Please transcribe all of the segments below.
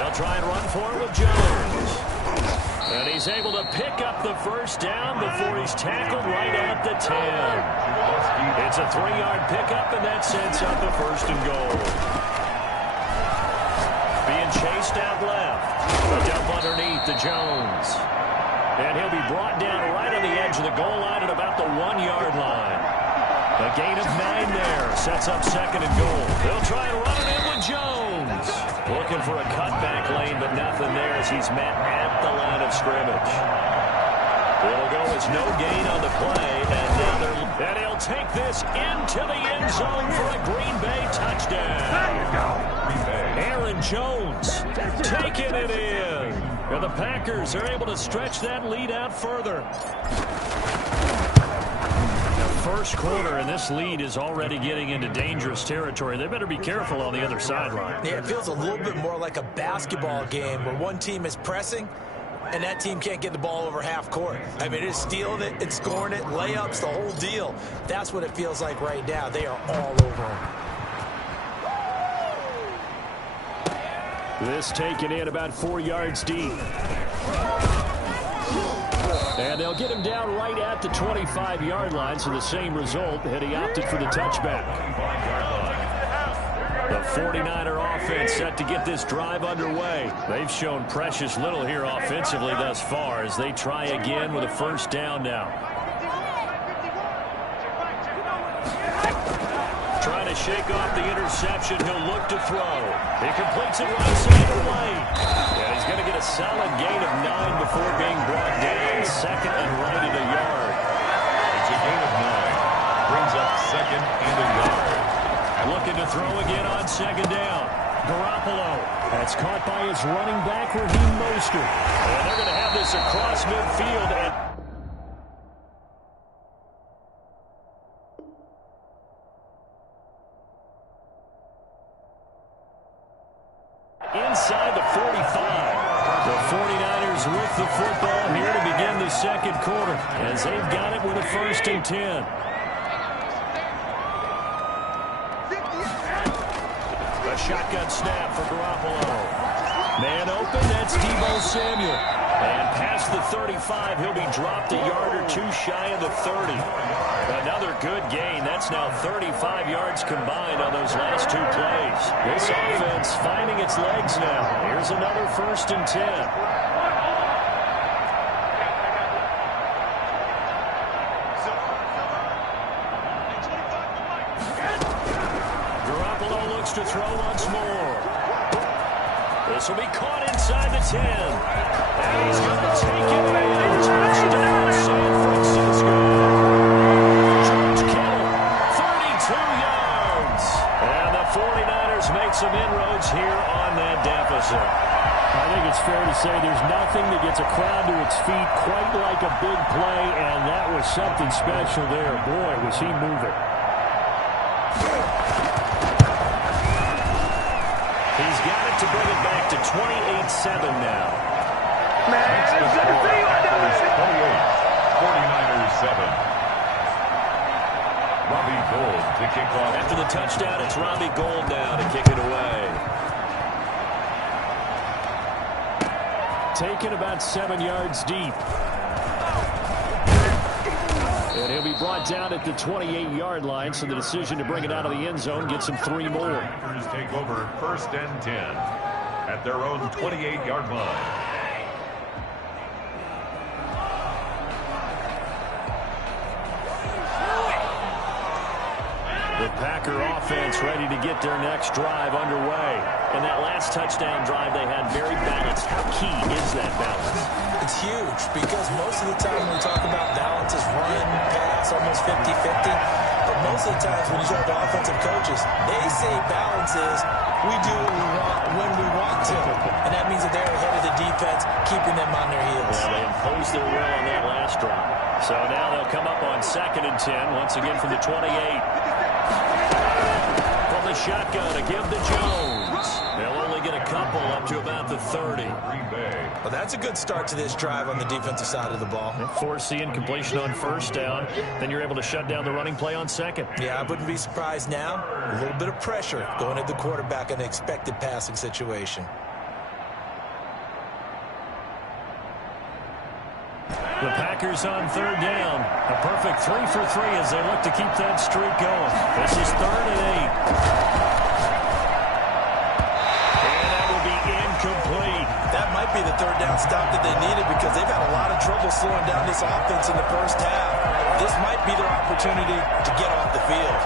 They'll try and run for it with Jones. And he's able to pick up the first down before he's tackled right at the 10. It's a 3-yard pickup, and that sets up a 1st and goal. Being chased out left. A dump underneath to Jones. And he'll be brought down right on the edge of the goal line at about the 1-yard line. A gain of 9 there. Sets up 2nd and goal. They'll try and run it in with Jones. Looking for a cutback lane, but nothing there as he's met at the line of scrimmage. It'll go as no gain on the play, and he'll take this into the end zone for a Green Bay touchdown. There you go, Green Bay. Aaron Jones taking it in. And the Packers are able to stretch that lead out further. First quarter, and this lead is already getting into dangerous territory. They better be careful on the other sideline. Yeah, it feels a little bit more like a basketball game where one team is pressing and that team can't get the ball over half court. I mean, it is stealing it and scoring it, layups, the whole deal. That's what it feels like right now. They are all over them. This taken in about 4 yards deep. And they'll get him down right at the 25-yard line, so the same result had he opted for the touchback. The 49er offense set to get this drive underway. They've shown precious little here offensively thus far as they try again with a 1st down now. Trying to shake off the interception. He'll look to throw. He completes it right side of the lane. And he's going to get a solid gain of 9 before being brought down. 2nd and right at a yard. It's a gain of 9. Brings up 2nd and a yard. Looking to throw again on 2nd down. Garoppolo. That's caught by his running back, Raheem Mostert. And they're going to have this across midfield. And inside the 45. The 49ers with the football here to begin the 2nd quarter as they've got it with a 1st and 10. A shotgun snap for Garoppolo. Man open, that's Deebo Samuel. And past the 35, he'll be dropped a yard or 2 shy of the 30. Another good gain. That's now 35 yards combined on those last 2 plays. This offense finding its legs now. Here's another 1st and 10. To throw once more. This will be caught inside the 10. And he's going to take it in. Touchdown, San Francisco. George Kittle, 32 yards. And the 49ers make some inroads here on that deficit. I think it's fair to say there's nothing that gets a crowd to its feet quite like a big play, and that was something special there. Boy, was he moving. He's got it to bring it back to 28-7 now. Next is 28, 49ers 7. Robbie Gould to kick off. After the touchdown, it's Robbie Gould now to kick it away. Taken about 7 yards deep. And he'll be brought down at the 28-yard line, so the decision to bring it out of the end zone gets him 3 more. Packers take over 1st and 10 at their own 28-yard line. The Packer offense ready to get their next drive underway. And that last touchdown drive they had very balanced. How key is that balance? It's huge because most of the time when we talk about balance is run, pass, almost 50-50. But most of the times when you talk to offensive coaches, they say balance is we do what we want when we want to. And that means that they're ahead of the defense, keeping them on their heels. Well, they imposed their will on that last drive. So now they'll come up on 2nd and 10, once again from the 28. From the shotgun to give to Jones. They'll only get a couple up to about the 30. Well, that's a good start to this drive on the defensive side of the ball. Force the incompletion on 1st down. Then you're able to shut down the running play on 2nd. Yeah, I wouldn't be surprised now. A little bit of pressure going at the quarterback in an expected passing situation. The Packers on third down. A perfect 3 for 3 as they look to keep that streak going. This is 3rd and 8. And that will be incomplete. That might be the third down stop that they needed because they've had a lot of trouble slowing down this offense in the first half. This might be their opportunity to get off the field.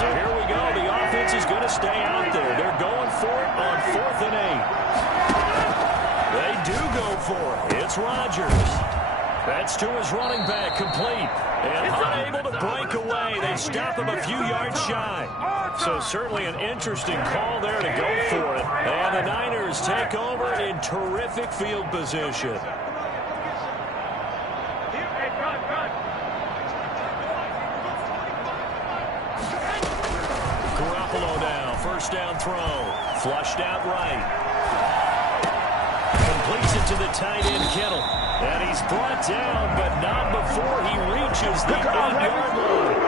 So here we go. The offense is going to stay out there. They're going for it on 4th and 8. They do go for it. It's Rodgers. That's to his running back, complete. And unable to break away. They stop him a few yards shy. So certainly an interesting call there to go for it. And the Niners take over in terrific field position. Garoppolo now, first down throw. Flushed out right. Completes it to the tight end, Kittle. And he's brought down, but not before he reaches the 8-yard line.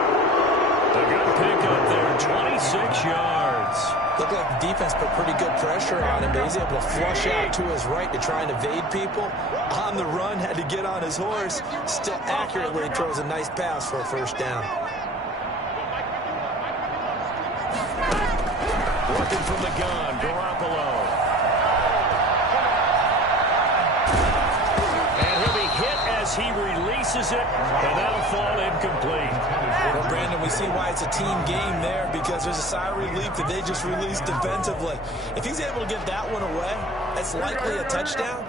A good pickup there, 26 yards. Looked like the defense put pretty good pressure on him, but he's able to flush out to his right to try and evade people. On the run, had to get on his horse. Still accurately throws a nice pass for a first down. Working from the gun, Garoppolo. And he'll be hit as he releases it, and that'll fall incomplete. Well, Brandon, we see why it's a team game there because there's a sigh of relief that they just released defensively. If he's able to get that one away, that's likely a touchdown.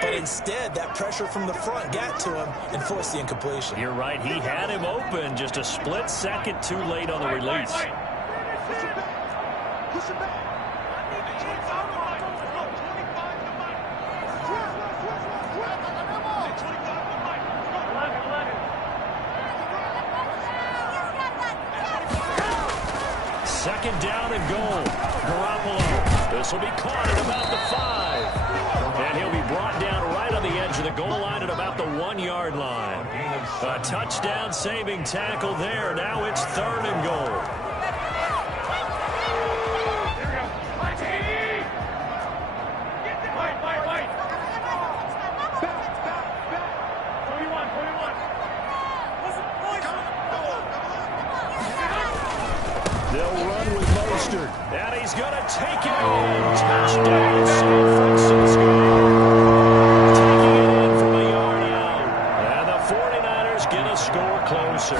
But instead, that pressure from the front got to him and forced the incompletion. You're right. He had him open just a split second too late on the release. Second down and goal. Garoppolo. This will be caught at about the 5. And he'll be brought down right on the edge of the goal line at about the 1-yard line. A touchdown saving tackle there. Now it's 3rd and goal. They'll run with Mostert. And he's going to take it in. Touchdown, San Francisco. Taking it in from a yard out. And the 49ers get a score closer.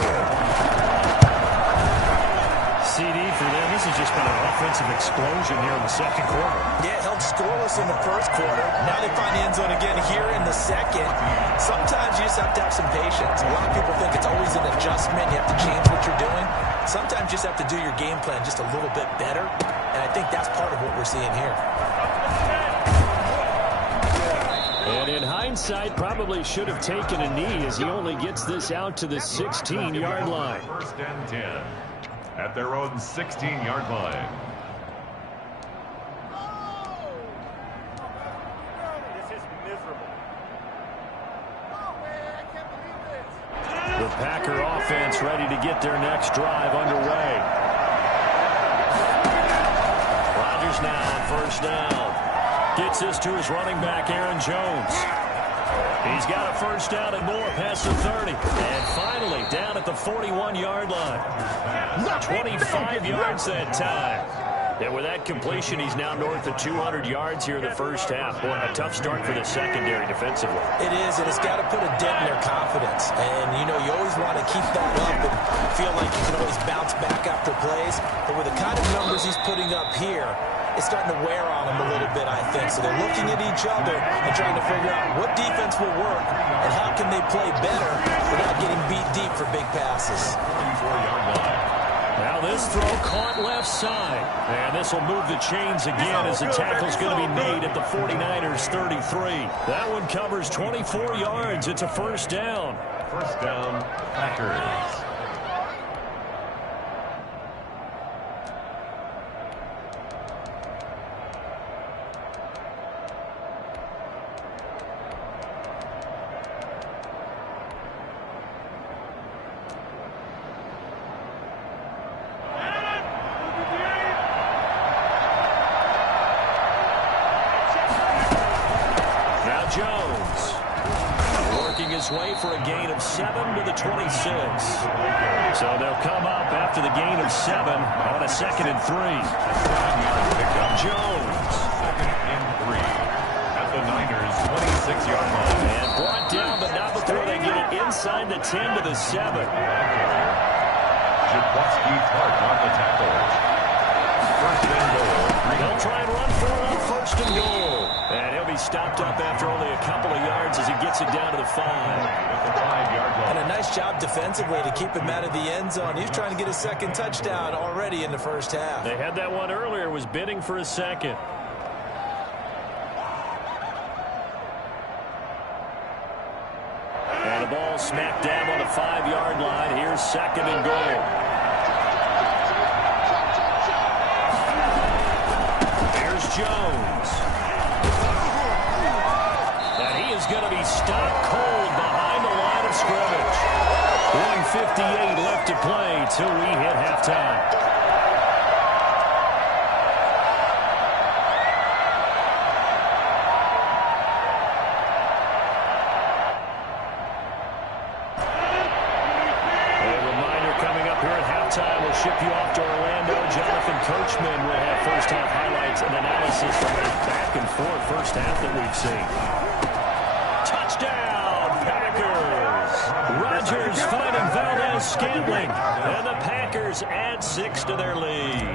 CD for them. This has just been an offensive explosion here in the second quarter. Yeah, held scoreless in the first quarter. Now they find the end zone again here in the second. Sometimes you just have to have some patience. A lot of people think it's always an adjustment. You have to change what you're doing. Sometimes you just have to do your game plan just a little bit better. And I think that's part of what we're seeing here. And in hindsight, probably should have taken a knee as he only gets this out to the 16-yard line. 1st and 10 at their own 16-yard line. The Packer offense ready to get their next drive underway. Rodgers now on first down. Gets this to his running back, Aaron Jones. He's got a first down and more past the 30. And finally down at the 41-yard line. 25 yards that time. And with that completion, he's now north of 200 yards here in the first half. Boy, a tough start for the secondary defensively. It is, and it's got to put a dent in their confidence. And, you know, you always want to keep that up and feel like you can always bounce back after plays. But with the kind of numbers he's putting up here, it's starting to wear on them a little bit, I think. So they're looking at each other and trying to figure out what defense will work and how can they play better without getting beat deep for big passes. 44-yard line. Now this throw caught left side. And this will move the chains again as the tackle's going to be made at the 49ers 33. That one covers 24 yards. It's a first down. First down, Packers. way for a gain of 7 to the 26. So they'll come up after the gain of 7 on a 2nd and 3. Jones. 2nd and 3 at the Niners' 26-yard line. And brought down, but not before they get it inside the 10 to the 7. Jaworski Clark on the tackle. 1st and goal. They'll try and run for it on 1st and goal. And he'll be stopped up after only a couple of yards as he gets it down to the 5. At the 5-yard line. And a nice job defensively to keep him out of the end zone. He's trying to get his 2nd touchdown already in the 1st half. They had that one earlier, was bidding for a 2nd. And the ball smack dab on the 5-yard line. Here's 2nd and goal. Here's Jones. And he is going to be stopped cold behind the line of scrimmage. 1:58 left to play till we hit halftime. We'll ship you off to Orlando. Jonathan Coachman will have first-half highlights and analysis from a back-and-forth first half that we've seen. Touchdown, Packers! Rodgers finding Valdez-Scantling, and the Packers add 6 to their lead.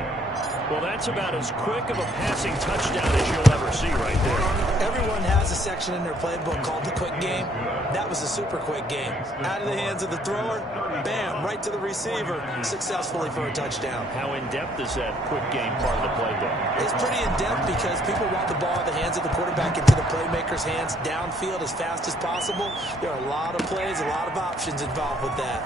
Well, that's about as quick of a passing touchdown as you'll ever see right there. Everyone has a section in their playbook called the quick game. That was a super quick game. Out of the hands of the thrower, bam, right to the receiver, successfully for a touchdown. How in-depth is that quick game part of the playbook? It's pretty in-depth because people want the ball in the hands of the quarterback into the playmaker's hands downfield as fast as possible. There are a lot of plays, a lot of options involved with that.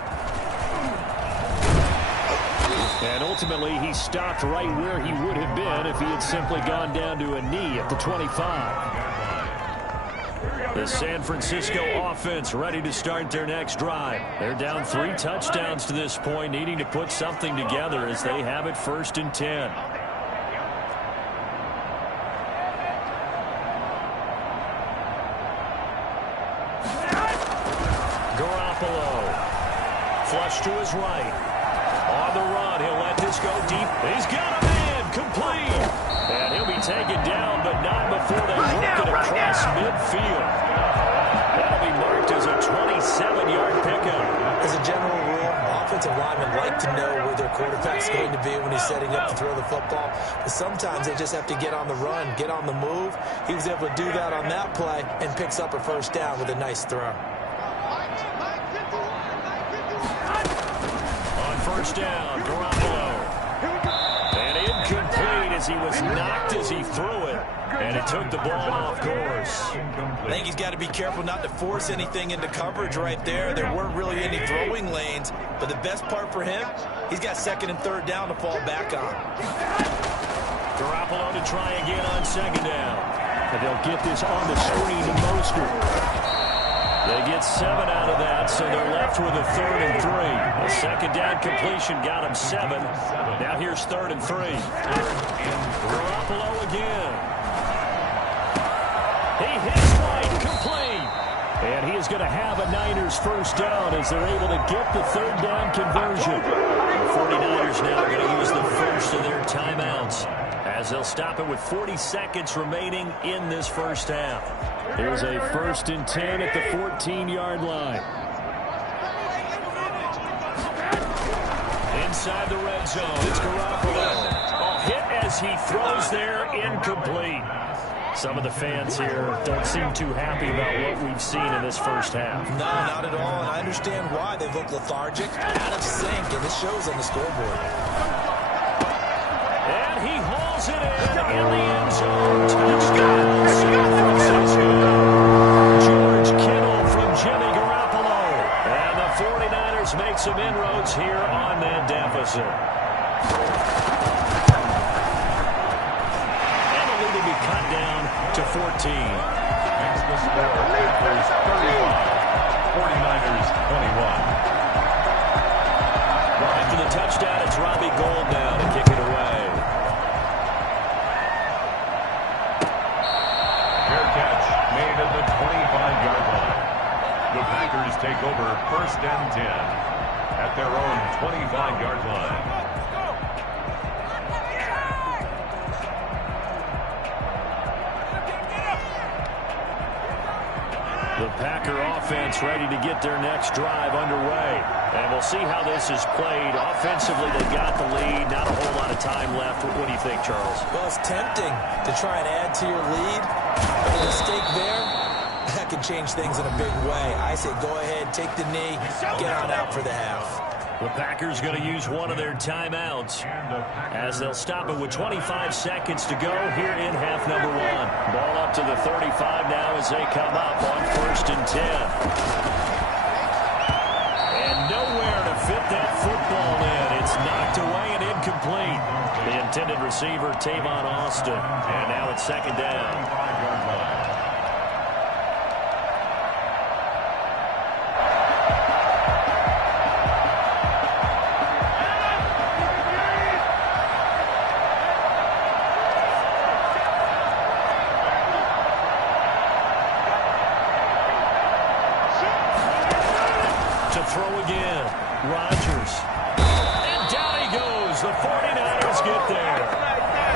And ultimately, he stopped right where he would have been if he had simply gone down to a knee at the 25. The San Francisco offense ready to start their next drive. They're down 3 touchdowns to this point, needing to put something together as they have it 1st and 10. Garoppolo. Flush to his right. On the run, he'll let this go deep. He's got a man, complete. And he'll be taken down, but not before they work it across midfield. That'll be marked as a 27-yard pickup. As a general rule, offensive linemen like to know where their quarterback's going to be when he's setting up to throw the football. But sometimes they just have to get on the run, get on the move. He was able to do that on that play and picks up a 1st down with a nice throw. 1st down, Garoppolo. And incomplete as he was knocked as he threw it. And he took the ball off course. I think he's got to be careful not to force anything into coverage right there. There weren't really any throwing lanes. But the best part for him, he's got 2nd and 3rd down to fall back on. Garoppolo to try again on 2nd down. And they'll get this on the screen to Mostert. They get 7 out of that, so they're left with a 3rd and 3. A 2nd down completion got him 7. Now here's 3rd and 3. Garoppolo again. He hits right, complete. And he is going to have a Niners 1st down as they're able to get the 3rd down conversion. The 49ers now going to use the first of their timeouts as they'll stop it with 40 seconds remaining in this first half. Here's a 1st and 10 at the 14-yard line. Inside the red zone, it's Garoppolo. A hit as he throws there, incomplete. Some of the fans here don't seem too happy about what we've seen in this first half. No, not at all, and I understand why. They look lethargic, out of sync, and this shows on the scoreboard. And he hauls it in the end zone. Touchdown, San Francisco. George Kittle from Jimmy Garoppolo. And the 49ers make some inroads here on that deficit. And the lead will be cut down to 14. Makes the score Panthers 35, 49ers 21. After the touchdown, it's Robbie Gould now to kick it away. Fair catch made at the 25-yard line. The Packers take over 1st and 10 at their own 25-yard line. The Packer offense ready to get their next drive underway. And we'll see how this is played. Offensively, they've got the lead. Not a whole lot of time left. What do you think, Charles? Well, it's tempting to try and add to your lead. But a mistake there, that can change things in a big way. I say go ahead, take the knee, get on out for the half. The Packers going to use one of their timeouts as they'll stop it with 25 seconds to go here in half number 1. Ball up to the 35 now as they come up on 1st and 10. And nowhere to fit that football in. It's knocked away and incomplete. The intended receiver, Tavon Austin. And now it's 2nd down. Throw again. Rodgers. And down he goes. The 49ers get there.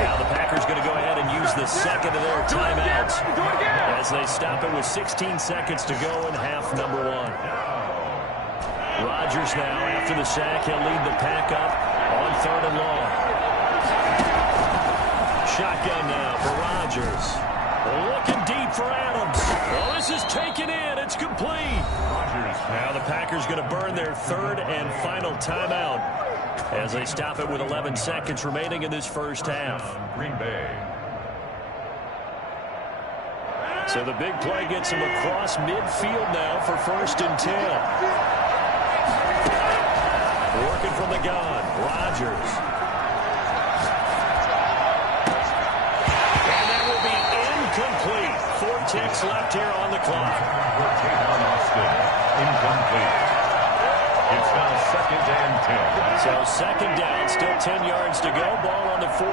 Now the Packers going to go ahead and use the second of their timeouts as they stop it with 16 seconds to go in half number 1. Rodgers now, after the sack, he'll lead the pack up on 3rd and long. Shotgun now for Rodgers. Looking deep for Adams. Well, this is taken in. It's complete. Now the Packers going to burn their 3rd and final timeout as they stop it with 11 seconds remaining in this first half. Green Bay. So the big play gets him across midfield now for 1st and 10. Working from the gun, Rodgers. And that will be incomplete. 4 ticks left here on the clock. Incomplete. It's now 2nd and 10. So 2nd down, still 10 yards to go. Ball on the 43.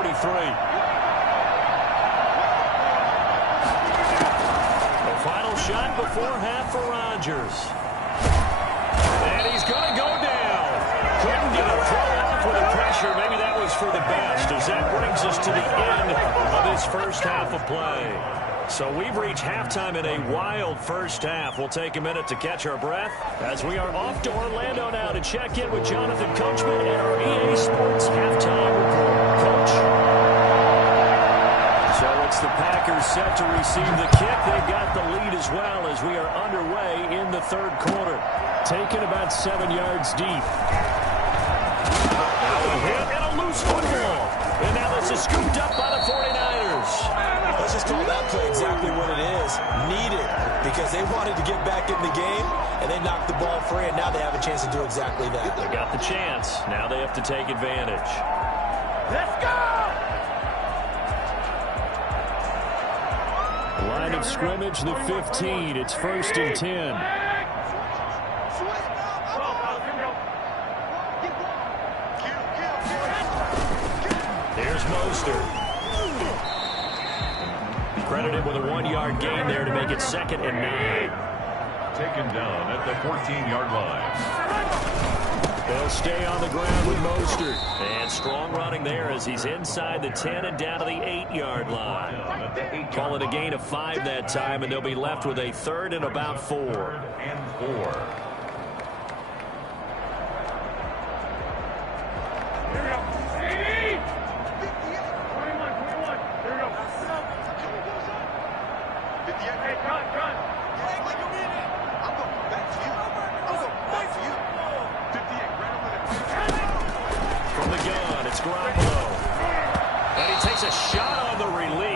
The final shot before half for Rodgers. And he's going to go down. Couldn't get a throw off with the pressure. Maybe that was for the best, as that brings us to the end of this first half of play. So we've reached halftime in a wild first half. We'll take a minute to catch our breath as we are off to Orlando now to check in with Jonathan Coachman and our EA Sports halftime report. Coach? So it's the Packers set to receive the kick. They've got the lead as well as we are underway in the 3rd quarter. Taken about 7 yards deep. A hit and a loose football. And now this is scooped up by the 49ers. Let's just call that play exactly what it is. Needed, because they wanted to get back in the game, and they knocked the ball free, and now they have a chance to do exactly that. They got the chance. Now they have to take advantage. Let's go! Line of scrimmage, the 15. It's 1st and 10. Here's Mostert. Credited with a 1-yard gain there to make it 2nd and 9. Taken down at the 14-yard line. They'll stay on the ground with Mostert. And strong running there as he's inside the 10 and down to the 8-yard line. Call it a gain of 5 that time, and they'll be left with a 3rd and about 4. 3rd and 4.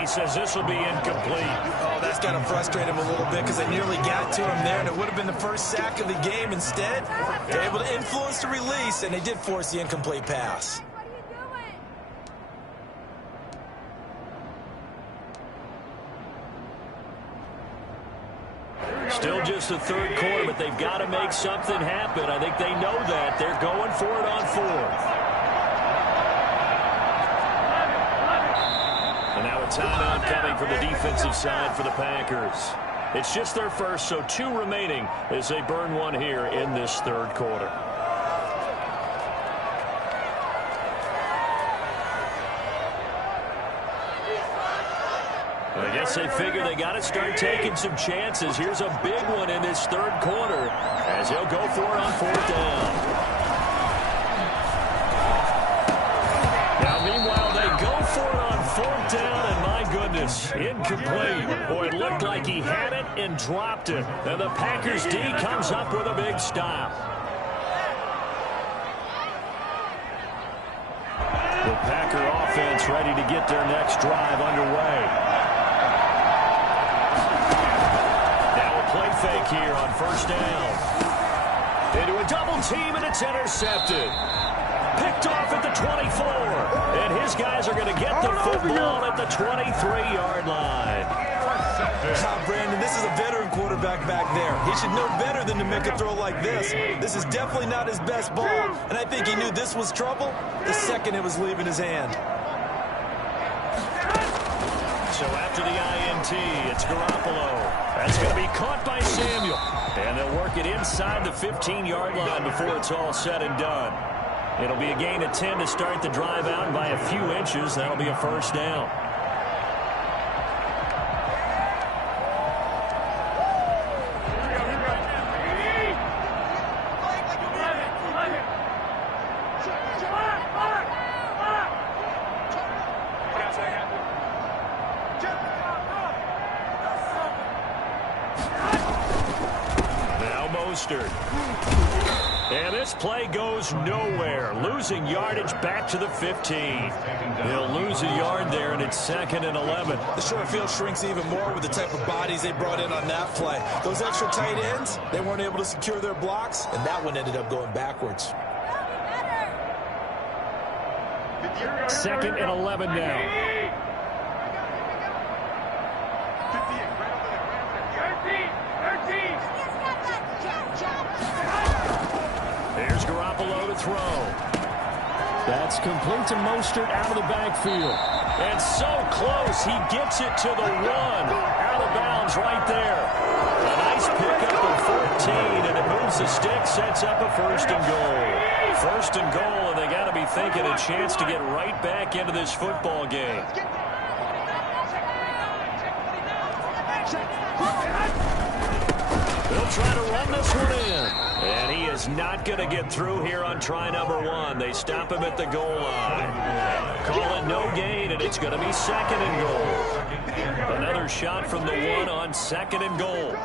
Says this will be incomplete. Oh, that's got to frustrate him a little bit because they nearly got to him there, and it would have been the first sack of the game. Instead, they're able to influence the release, and they did force the incomplete pass. Still just the 3rd quarter, but they've got to make something happen. I think they know that. They're going for it on 4th. And now a timeout coming from the defensive side for the Packers. It's just their first, so 2 remaining as they burn one here in this third quarter. I guess they figure they got to start taking some chances. Here's a big one in this third quarter as he'll go for it on 4th down. Now, meanwhile, they go for it on 4th down, and my goodness, incomplete. Boy, it looked like he had it and dropped it. And the Packers D comes up with a big stop. The Packer offense ready to get their next drive underway. Play fake here on 1st down. Into a double team, and it's intercepted. Picked off at the 24. And his guys are going to get the football at the 23-yard line. Brandon, this is a veteran quarterback back there. He should know better than to make a throw like this. This is definitely not his best ball. And I think he knew this was trouble the second it was leaving his hand. So after the INT, it's Garoppolo. That's going to be caught by Samuel. And they'll work it inside the 15-yard line before it's all said and done. It'll be a gain of 10 to start the drive out, and by a few inches, that'll be a 1st down. And this play goes nowhere. Losing yardage back to the 15. They'll lose a yard there, and it's 2nd and 11. The short field shrinks even more with the type of bodies they brought in on that play. Those extra tight ends, they weren't able to secure their blocks, and that one ended up going backwards. 2nd and 11 now. Here's Garoppolo to throw. That's complete to Mostert out of the backfield. And so close, he gets it to the 1. Out of bounds right there. A nice pickup of 14, and it moves the stick, sets up a 1st and goal. 1st and goal, and they got to be thinking a chance to get right back into this football game. They'll try to run this one in. And he is not going to get through here on try number 1. They stop him at the goal line. Call it no gain, and it's going to be 2nd and goal. Another shot from the 1 on 2nd and goal.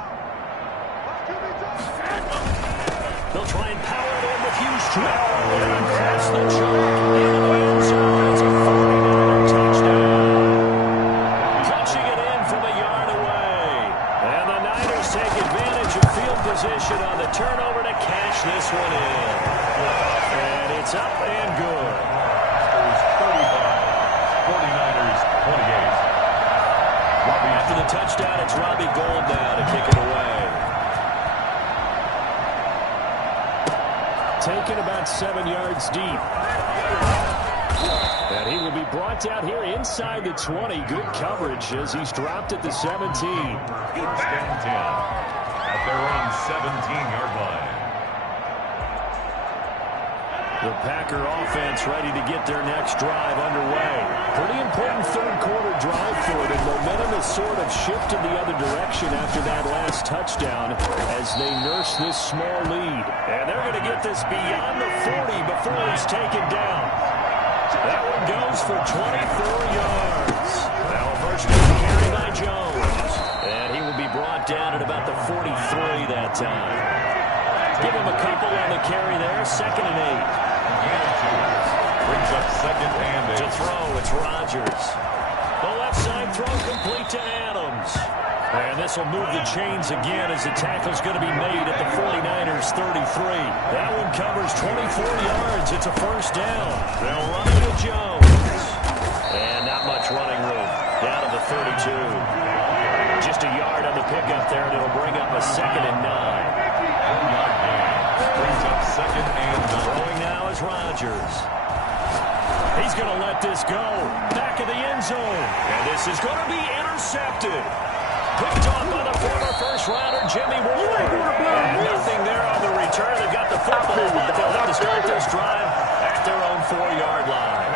They'll try and power it in with Houston. And across the chalk into the end zone. It's a 49 touchdown. Punching it in from a yard away. And the Niners take advantage of field position on the turnover to cash this one in. And it's up and good. 49ers 28. After the touchdown, it's Robbie Gould now to kick it away. Taken about 7 yards deep. And he will be brought down here inside the 20. Good coverage as he's dropped at the 17. 1st and 10 at their own 17-yard line. The Packer offense ready to get their next drive underway. Pretty important third quarter drive for it, and momentum has sort of shifted the other direction after that last touchdown as they nurse this small lead. And they're going to get this beyond the 40 before he's taken down. That one goes for 24 yards. Now a 1st down carry by Jones. And he will be brought down at about the 43 that time. Give him a couple on the carry there. 2nd and 8. Brings up 2nd and 8. To throw, it's Rodgers. The left side throw complete to Adams. And this will move the chains again as the tackle's going to be made at the 49ers 33. That one covers 24 yards. It's a 1st down. They'll run it to Jones. And not much running room. Down to the 32. Just a yard on the pickup there, and it'll bring up a 2nd and 9. Brings up 2nd and 9. Throwing now is Rodgers. He's going to let this go. Back of the end zone. And this is going to be intercepted. Picked off by the former first-rounder, Jimmy Ward. And nothing there on the return. They've got the football, but they'll have to start this drive at their own 4-yard line.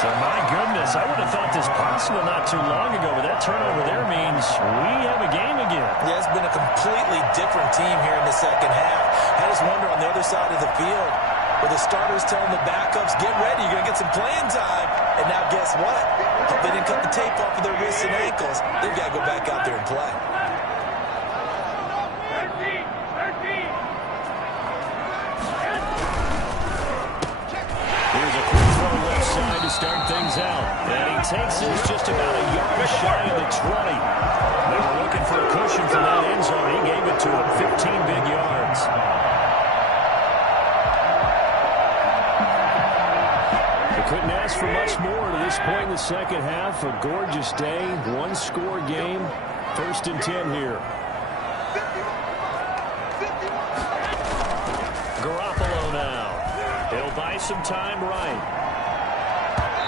So, my goodness, I would have thought this possible not too long ago, but that turnover there means we have a game again. Yeah, it's been a completely different team here in the second half. I just wonder on the other side of the field, where the starters telling the backups, get ready, you're going to get some playing time. And now guess what? If they didn't cut the tape off of their wrists and ankles, they've got to go back out there and play. 13. Here's a quick throw left side to start things out. And he takes this just about a yard shy of the 20. They were looking for a cushion from that end zone. He gave it to him, 15 big yards. Couldn't ask for much more to this point in the second half. A gorgeous day, one-score game. 1st and 10 here. Garoppolo now. He'll buy some time right.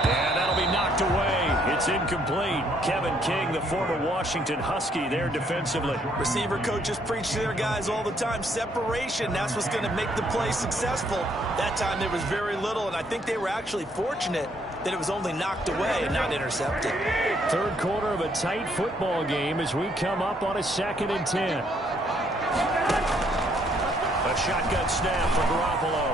And that'll be knocked away. It's incomplete. Kevin King, the former Washington Husky, there defensively. Receiver coaches preach to their guys all the time. Separation, that's what's going to make the play successful. That time there was very little, and I think they were actually fortunate that it was only knocked away and not intercepted. Third quarter of a tight football game as we come up on a 2nd and 10. A shotgun snap for Garoppolo.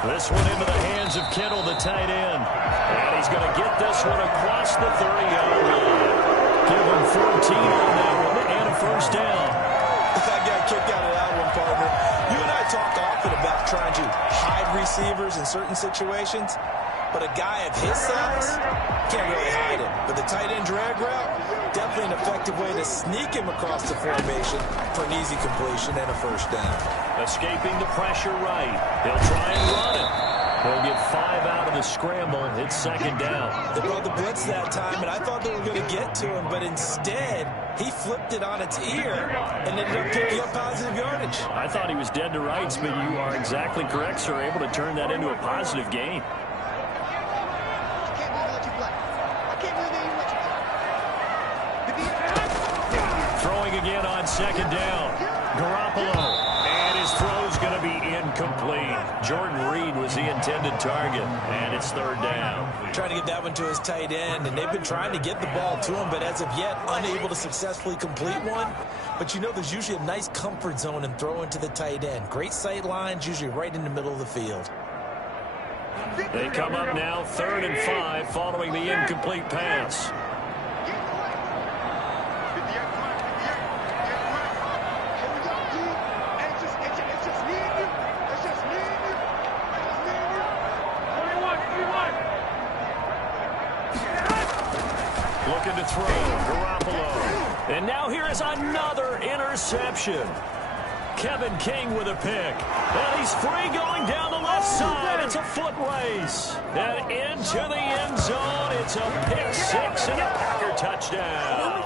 This one into the hands of Kittle, the tight end. And he's going to get this one across the 30-yard line. Give him 14 on that one and a first down. I got kicked out of that one, partner. You and I talk often about trying to hide receivers in certain situations, but a guy of his size can't really hide him. But the tight end drag route, definitely an effective way to sneak him across the formation for an easy completion and a first down. Escaping the pressure right. He'll try and run it. He'll get 5 out of the scramble. It's 2nd down. They brought the blitz that time, and I thought they were going to get to him, but instead, he flipped it on its ear and ended up picking up positive yardage. I thought he was dead to rights, but you are exactly correct, sir. Able to turn that into a positive gain. Throwing again on 2nd down. Garoppolo. And his throw's going to be incomplete. Jordan Reed was the intended target, and it's 3rd down. Trying to get that one to his tight end, and they've been trying to get the ball to him, but as of yet, unable to successfully complete one. But you know there's usually a nice comfort zone in throwing to the tight end. Great sight lines, usually right in the middle of the field. They come up now 3rd and 5 following the incomplete pass. Looking to throw, Garoppolo. And now here is another interception. Kevin King with a pick. And he's free going down the left side. It's a foot race. And into the end zone. It's a pick 6 and a Packer touchdown.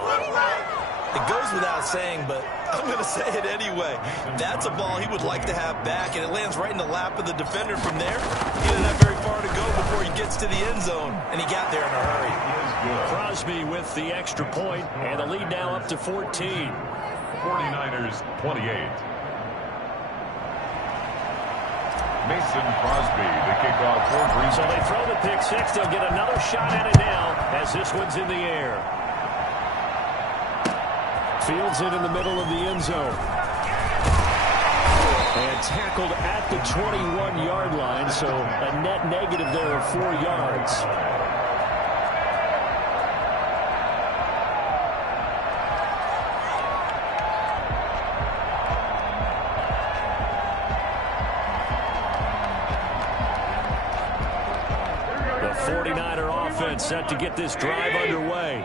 It goes without saying, but I'm going to say it anyway. That's a ball he would like to have back, and it lands right in the lap of the defender from there. He didn't have very far to go before he gets to the end zone, and he got there in a hurry. Crosby with the extra point, and the lead now up to 14. 49ers 28. Mason Crosby, the kickoff for Green Bay. So they throw the pick 6. They'll get another shot at it now as this one's in the air. Fields it in the middle of the end zone. And tackled at the 21-yard line, so a net negative there of 4 yards. The 49er offense set to get this drive underway.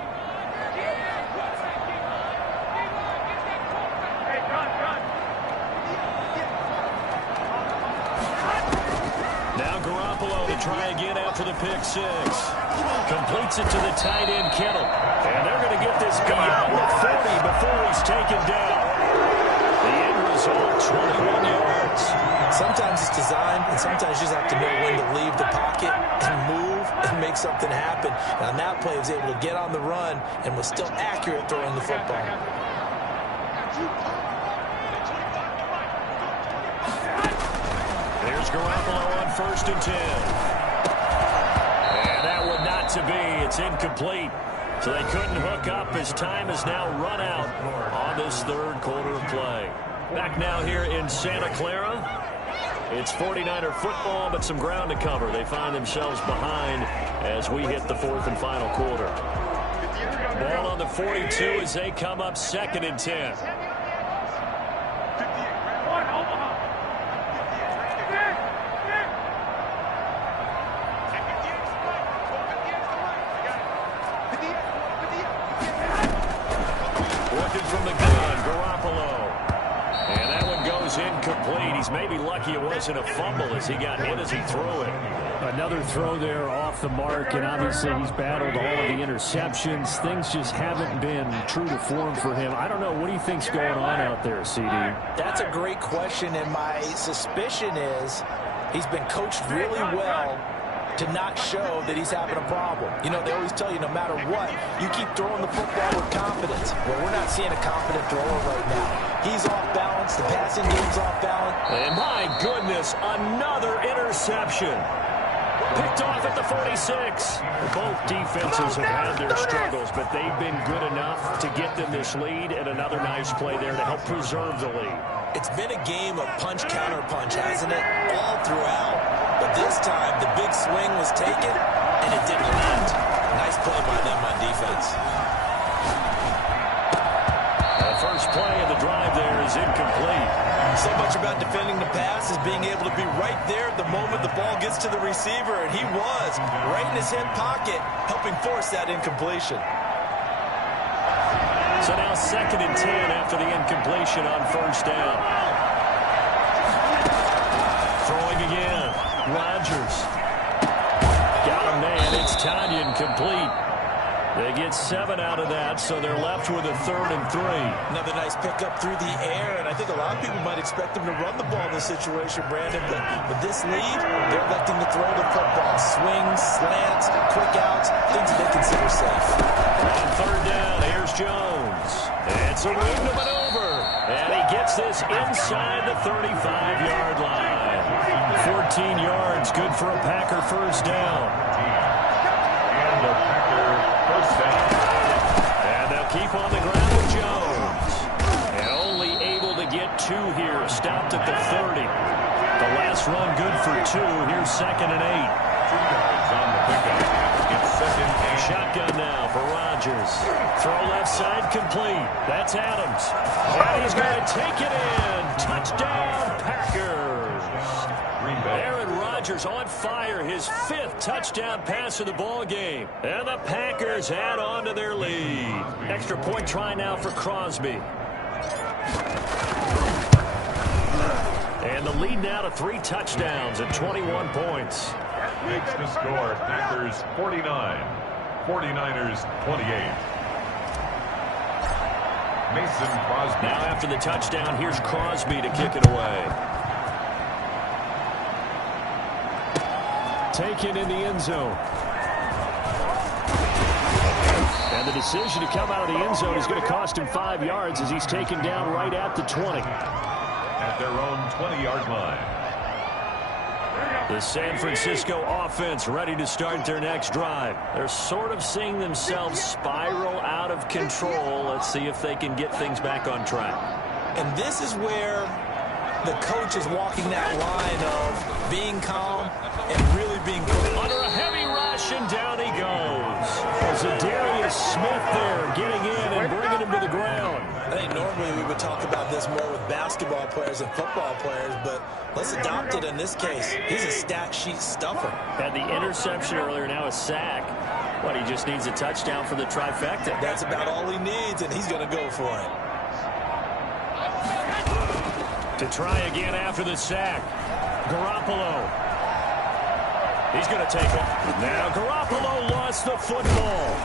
Try again after the pick 6. Completes it to the tight end, Kittle. And they're going to get this beyond the 40 before he's taken down. The end result, 21 yards. Sometimes it's designed, and sometimes you just have to know when to leave the pocket and move and make something happen. And on that play, he was able to get on the run and was still accurate throwing the football. There's Garoppolo on 1st and 10. And that one not to be. It's incomplete. So they couldn't hook up as time has now run out on this third quarter of play. Back now here in Santa Clara. It's 49er football, but some ground to cover. They find themselves behind as we hit the fourth and final quarter. Ball on the 42 as they come up 2nd and 10. Working from the gun, Garoppolo. And that one goes incomplete. He's maybe lucky it wasn't a fumble as he got hit as he threw it. Another throw there off the mark, and obviously he's battled all of the interceptions. Things just haven't been true to form for him. I don't know. What do you think's going on out there, CD? That's a great question, and my suspicion is he's been coached really well to not show that he's having a problem. You know, they always tell you no matter what, you keep throwing the football with confidence. Well, we're not seeing a confident thrower right now. He's off balance. The passing game's off balance. And my goodness, another interception. Picked off at the 46. Both defenses have had their struggles, but they've been good enough to get them this lead, and another nice play there to help preserve the lead. It's been a game of punch-counter-punch, hasn't it? All throughout. But this time, the big swing was taken, and it didn't land. Nice play by them on defense. The first play of the drive there is incomplete. So much about defending the pass is being able to be right there at the moment the ball gets to the receiver, and he was right in his hip pocket, helping force that incompletion. So now 2nd and 10 after the incompletion on 1st down. Throwing again. Rodgers. Got him, man. It's Tanyan complete. They get 7 out of that, so they're left with a 3rd and 3. Another nice pickup through the air, and I think a lot of people might expect them to run the ball in this situation, Brandon, but with this lead, they're electing to throw the football. Swings, slants, quick outs, things that they consider safe. On 3rd down, here's Jones. It's a room to maneuver, and he gets this inside the 35-yard line. 14 yards, good for a Packer 1st down. And a Packer 1st down. And they'll keep on the ground with Jones. And only able to get 2 here, stopped at the 30. The last run good for 2. Here's 2nd and 8. 2 yards on the pickup. It's 2nd and Shotgun now for Rodgers. Throw left side complete. That's Adams. And he's going to take it in. Touchdown, Packers. Aaron Rodgers on fire, his 5th touchdown pass of the ball game. And the Packers add on to their lead. Extra point try now for Crosby. And the lead now to 3 touchdowns and 21 points. Makes the score Packers 49, 49ers 28. Mason Crosby. Now after the touchdown, here's Crosby to kick it away. Taken in the end zone. And the decision to come out of the end zone is going to cost him 5 yards as he's taken down right at the 20. At their own 20-yard line. The San Francisco offense ready to start their next drive. They're sort of seeing themselves spiral out of control. Let's see if they can get things back on track. And this is where the coach is walking that line of being calm and really being good. Under a heavy rush, and down he goes. Zadarius Smith there getting in and bringing him to the ground. I think normally we would talk about this more with basketball players and football players, but let's adopt it in this case. He's a stat sheet stuffer. Had the interception earlier, now a sack. What, he just needs a touchdown for the trifecta. That's about all he needs, and he's going to go for it. To try again after the sack. Garoppolo. He's going to take off. Now Garoppolo lost the football.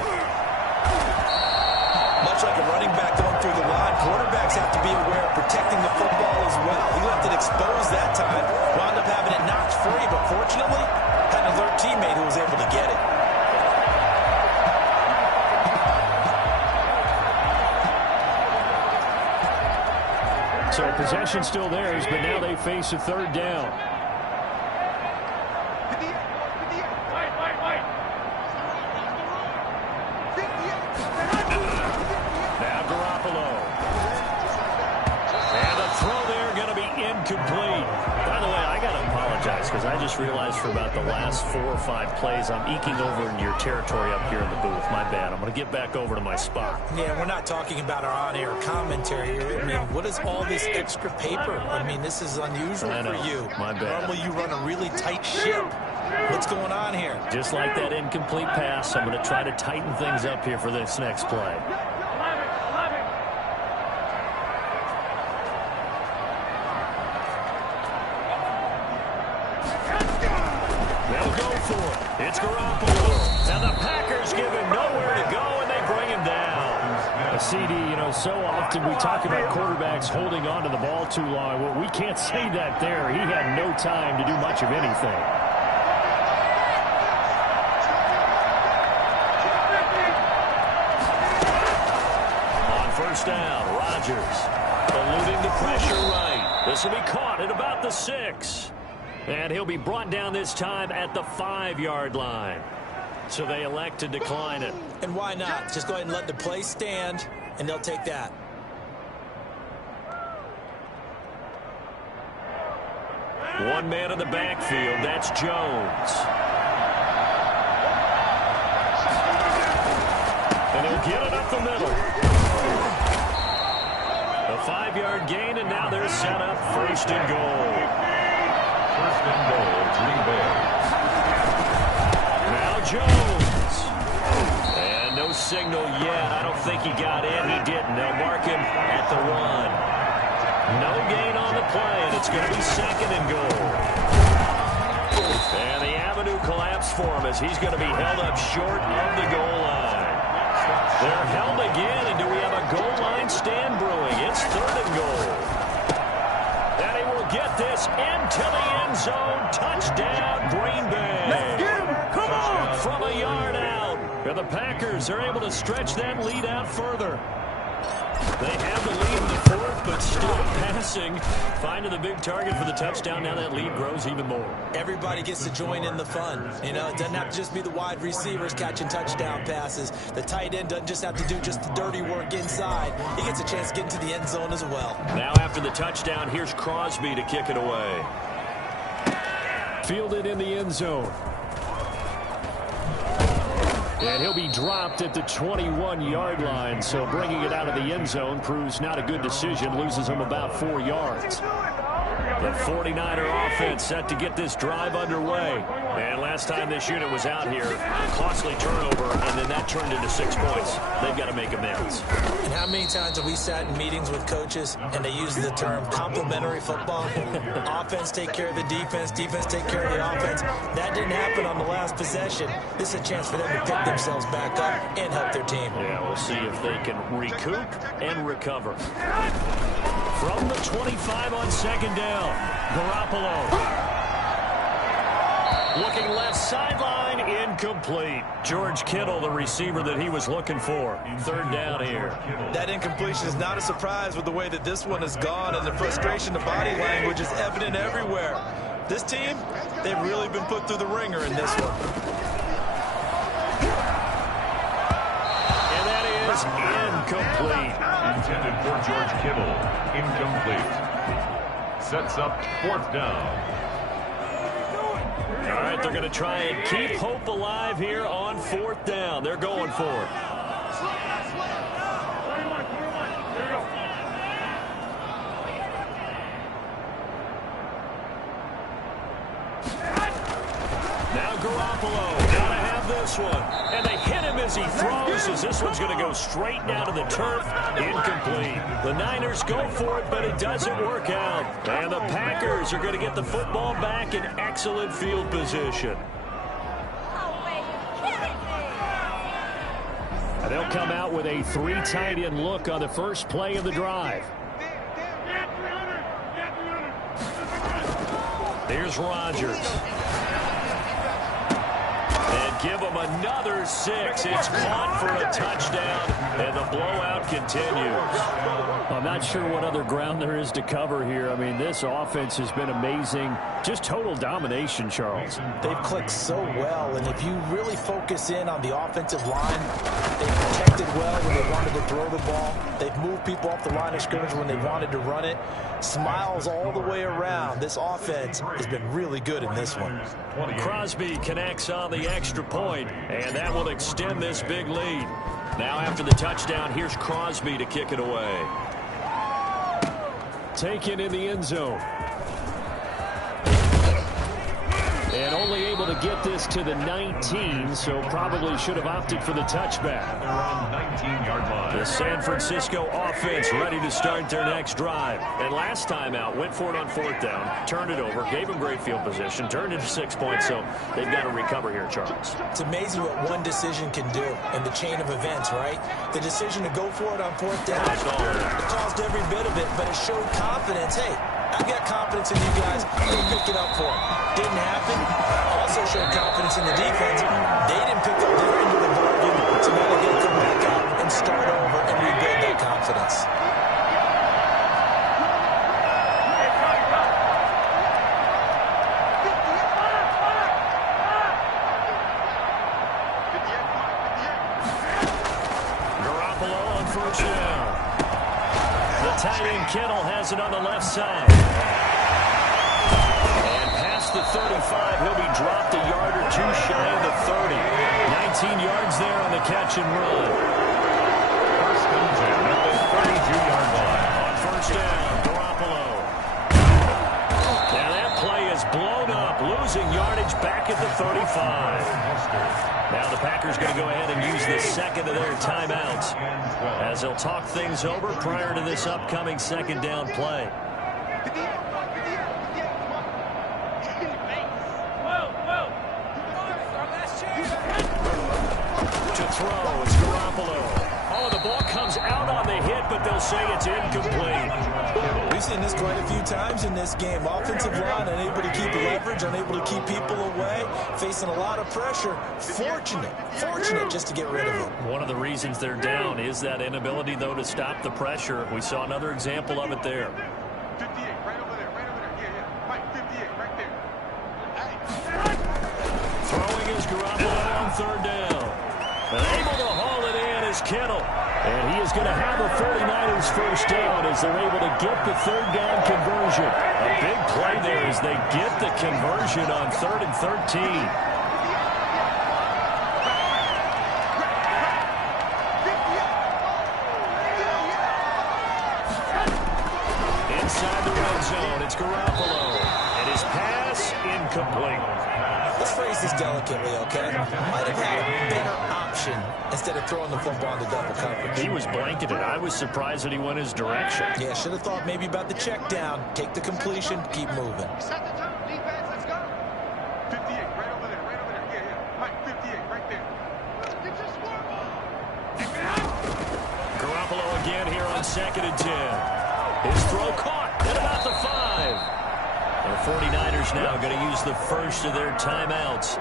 Much like a running back going through the line, quarterbacks have to be aware of protecting the football as well. He left it exposed that time, wound up having it knocked free, but fortunately, had an alert teammate who was able to get it. So possession still theirs, but now they face a third down. Now Garoppolo. And the throw there going to be incomplete. By the way, I got to apologize because I just realized for about the last 4 or 5 plays I'm eking over in your territory up here in the booth. My bad. I'm going to get back over to my spot. Yeah, we're not talking about our on-air commentary here. I mean, what is all this extra paper? I mean, this is unusual for you. My bad. Normally you run a really tight ship. What's going on here? Just like that incomplete pass, I'm going to try to tighten things up here for this next play. They'll go for it. It's Garoppolo. Now the Packers give him nowhere to go, and they bring him down. A CD, you know, so often we talk about quarterbacks holding on to the ball too long. Well, we can't say that there. He had no time to do much of anything. On first down, Rodgers eluding the pressure right. This will be caught at about the 6. And he'll be brought down this time at the 5-yard line. So they elect to decline it. And why not? Just go ahead and let the play stand, and they'll take that. One man in the backfield. That's Jones. And he'll get it up the middle. A 5-yard gain, and now they're set up 1st and goal. 1st and goal, Green Bay. Now Jones. And no signal yet. I don't think he got in. He didn't. They'll mark him at the 1. No gain on the play, and it's going to be 2nd and goal. And the avenue collapsed for him as he's going to be held up short of the goal line. They're held again, and do we have a goal line stand brewing? It's 3rd and goal. And he will get this into the end zone. Touchdown, Green Bay. Let's get him. Come on. From a yard out. And the Packers are able to stretch that lead out further. They have the lead in the 4th, but still passing. Finding the big target for the touchdown. Now that lead grows even more. Everybody gets to join in the fun. You know, it doesn't have to just be the wide receivers catching touchdown passes. The tight end doesn't just have to do just the dirty work inside. He gets a chance to get into the end zone as well. Now after the touchdown, here's Crosby to kick it away. Fielded in the end zone. And he'll be dropped at the 21-yard line, so bringing it out of the end zone proves not a good decision, loses him about 4 yards. The 49er offense set to get this drive underway. And last time this unit was out here, costly turnover, and then that turned into 6 points. They've got to make amends. And how many times have we sat in meetings with coaches and they use the term complementary football? Offense take care of the defense, defense take care of the offense. That didn't happen on the last possession. This is a chance for them to pick themselves back up and help their team. Yeah, we'll see if they can recoup and recover. From the 25 on 2nd down, Garoppolo. Looking left sideline, incomplete. George Kittle, the receiver that he was looking for. 3rd down here. That incompletion is not a surprise with the way that this one has gone, and the frustration, the body language is evident everywhere. This team, they've really been put through the ringer in this one. And that is incomplete. Intended for George Kittle. Incomplete. Sets up 4th down. All right, they're going to try and keep hope alive here on 4th down. They're going for it. Now Garoppolo, gotta have this one. And they hit him as he throws, as this one's going to go straight down to the turf. Incomplete. The Niners go for it, but it doesn't work out. And the Packers are going to get the football back in excellent field position. They'll come out with a 3 tight end look on the first play of the drive. Here's Rodgers. And give him another 6. It's caught for a touchdown, and the blowout continues. I'm not sure what other ground there is to cover here. I mean, this offense has been amazing. Just total domination, Charles. They've clicked so well, and if you really focus in on the offensive line, they've protected well when they wanted to throw the ball. They've moved people off the line of scrimmage when they wanted to run it. Smiles all the way around. This offense has been really good in this one. Crosby connects on the extra point, and that will extend this big lead. Now after the touchdown, here's Crosby to kick it away. Taken in the end zone. And only able to get this to the 19, so probably should have opted for the touchback. They're on 19-yard line. The San Francisco offense ready to start their next drive. And last time out, went for it on 4th down, turned it over, gave them great field position, turned it to 6 points, so they've got to recover here, Charles. It's amazing what one decision can do in the chain of events, right? The decision to go for it on 4th down, it caused every bit of it, but it showed confidence. Hey, I've got confidence in you guys. Go pick it up for them. Didn't happen. Also showed confidence in the defense. They didn't pick up their end of the bargain, so now they get to come back out and start over and rebuild that confidence. Garoppolo on 1st down. The tight end Kittle has it on the left side. The 35, he'll be dropped a yard or 2 shy of the 30. 19 yards there on the catch and run. First and 10 at the 32-yard line. On 1st down, Garoppolo. Now that play is blown up, losing yardage back at the 35. Now the Packers going to go ahead and use the second of their timeouts as they'll talk things over prior to this upcoming 2nd down play. Throw, it's Garoppolo. Oh, the ball comes out on the hit, but they'll say it's incomplete. We've seen this quite a few times in this game. Offensive line unable to keep leverage, unable to keep people away, facing a lot of pressure. Fortunate just to get rid of them. One of the reasons they're down is that inability, though, to stop the pressure. We saw another example of it there. 58, right over there, right over there. Yeah. Mike, 58, right there. Throwing is Garoppolo on 3rd down. And able to haul it in is Kittle. And he is going to have the 49ers first down as they're able to get the 3rd down conversion. A big play there as they get the conversion on 3rd and 13. Inside the red zone, it's Garoppolo. And his pass incomplete. Let's phrase this delicately, okay? Might have had a better option instead of throwing the football into double coverage. He was blanketed. I was surprised that he went his direction. Yeah, should have thought maybe about the check down. Take the completion, keep moving. Set the turn, defense, let's go. 58, right over there, right over there. Yeah. Mike, 58, right there. Get your scoreboard. Garoppolo again here on 2nd and 10. His throw caught at about the 5. The 49ers now going to use the first of their timeouts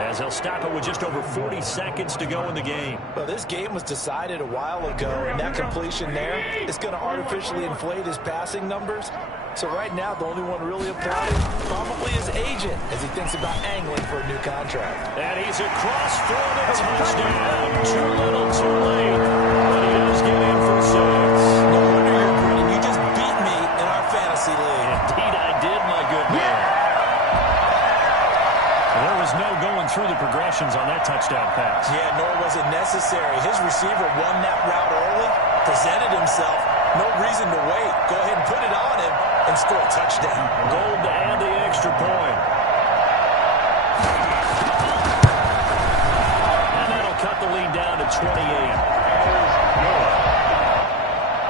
as they'll stop it with just over 40 seconds to go in the game. Well, this game was decided a while ago, and that completion there is going to artificially inflate his passing numbers. So right now, the only one really applauding probably his agent as he thinks about angling for a new contract. And he's across for the touchdown. Too little, too late. But he does get in for 6. No wonder you're grinning. You just beat me in our fantasy league. Indeed, I did, my good man. There was no going through the progressions on that touchdown pass. Yeah, nor was it necessary. His receiver won that route early, presented himself. No reason to wait. Go ahead and put it on him and score a touchdown. Gold to add the extra point. And that'll cut the lead down to 28.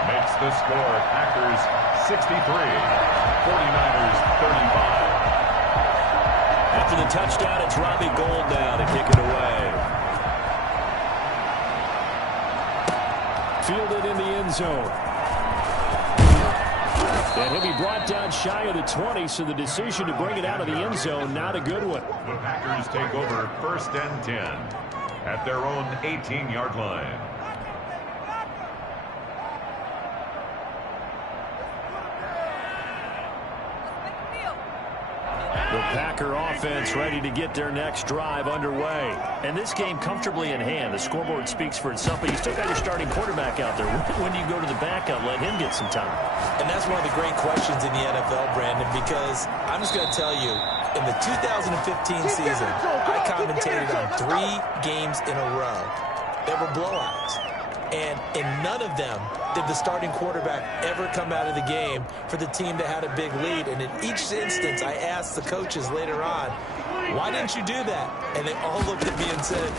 Makes the score Packers 63, 49ers 35. After the touchdown, it's Robbie Gould now to kick it away. fielded in the end zone. And he'll be brought down shy of the 20, so the decision to bring it out of the end zone, not a good one. The Packers take over 1st and 10 at their own 18-yard line. The Packer offense ready to get their next drive underway. And this game comfortably in hand. The scoreboard speaks for itself, but you still got your starting quarterback out there. When do you go to the backup, let him get some time? And that's one of the great questions in the NFL, Brandon, because I'm just going to tell you, in the 2015 season, I commentated on 3 games in a row that were blowouts. And in none of them did the starting quarterback ever come out of the game for the team that had a big lead. And in each instance, I asked the coaches later on, why didn't you do that? And they all looked at me and said,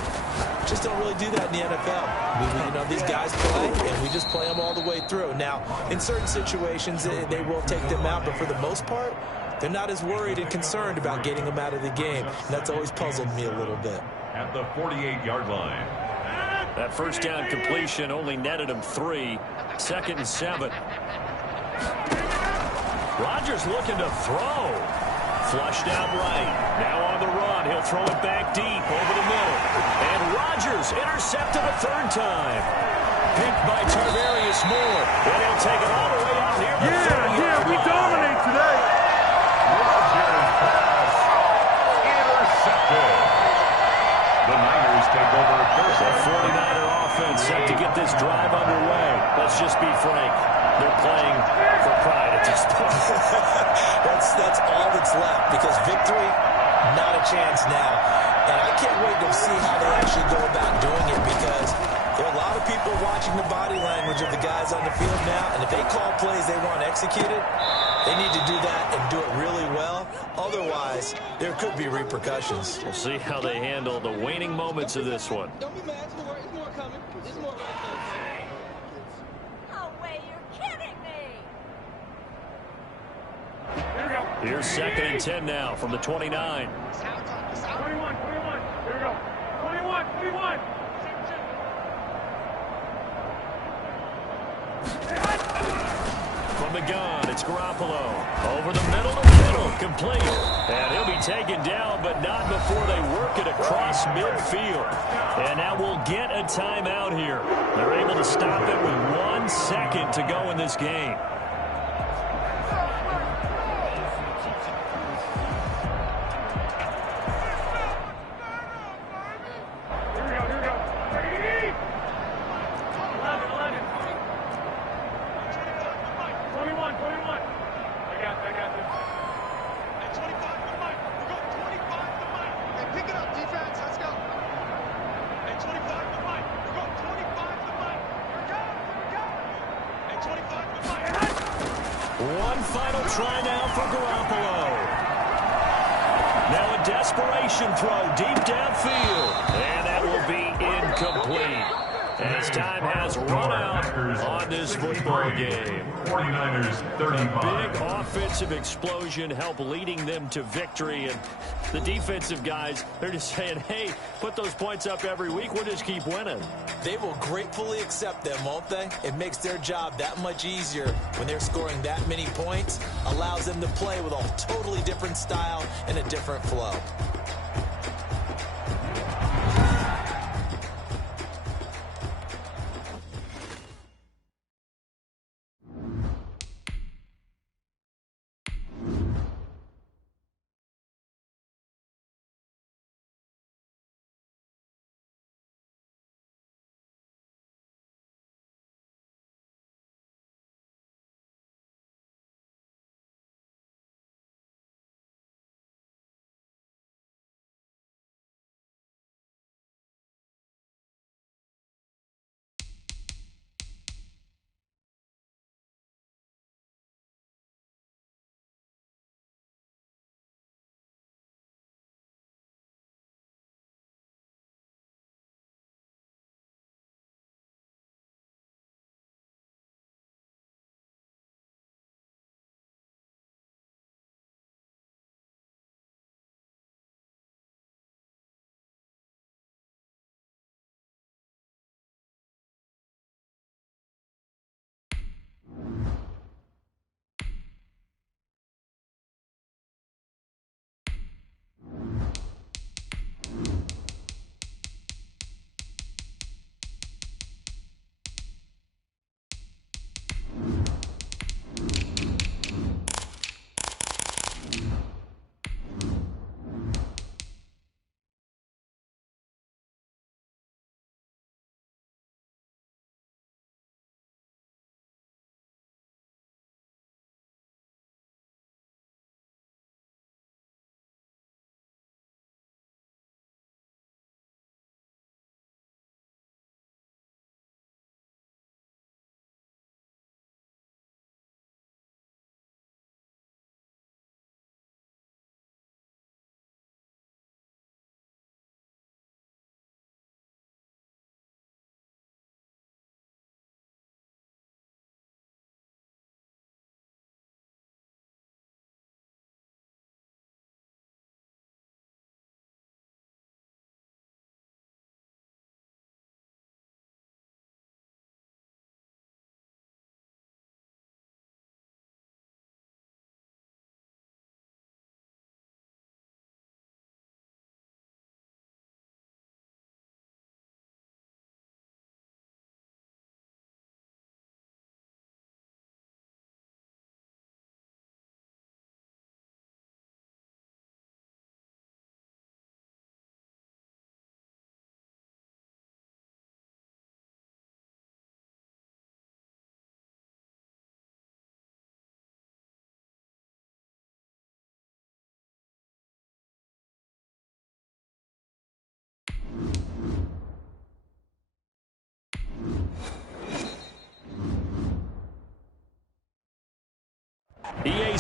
just don't really do that in the NFL. These guys play, and we just play them all the way through. Now, in certain situations, they will take them out, but for the most part, they're not as worried and concerned about getting them out of the game. And that's always puzzled me a little bit. At the 48-yard line. That first down completion only netted him 3. 2nd and 7. Rodgers looking to throw. Flushed out right. Now on the run. He'll throw it back deep over the middle. And Rodgers intercepted a 3rd time. Picked by Tarvarius Moore. And he'll take it all the way out here. We dominate today. Rodgers pass intercepted. The Niners take over 1st. The 49er offense set to get this drive underway. Let's just be frank. They're playing for pride at this point. That's all that's left, because victory, not a chance now. And I can't wait to see how they actually go about doing it, because there are a lot of people watching the body language of the guys on the field now, and if they call plays they want executed, they need to do that and do it really well. Otherwise, there could be repercussions. We'll see how they handle the waning moments of this one. Don't be mad. It's more coming. It's more coming. No way, you're kidding me! Here's 2nd and 10 now from the 29. 21. Here we go. 21. From the gun, it's Garoppolo. Over the middle, complete. And he'll be taken down, but not before they work it across midfield. And now we'll get a timeout here. They're able to stop it with 1 second to go in this game. One final try now for Garoppolo. Now a desperation throw deep downfield. And that will be incomplete. As time has run out on this football game. 49ers 35. Big offensive explosion help leading them to victory. And the defensive guys, they're just saying, hey, put those points up every week. We'll just keep winning. They will gratefully accept them, won't they? It makes their job that much easier when they're scoring that many points. Allows them to play with a totally different style and a different flow.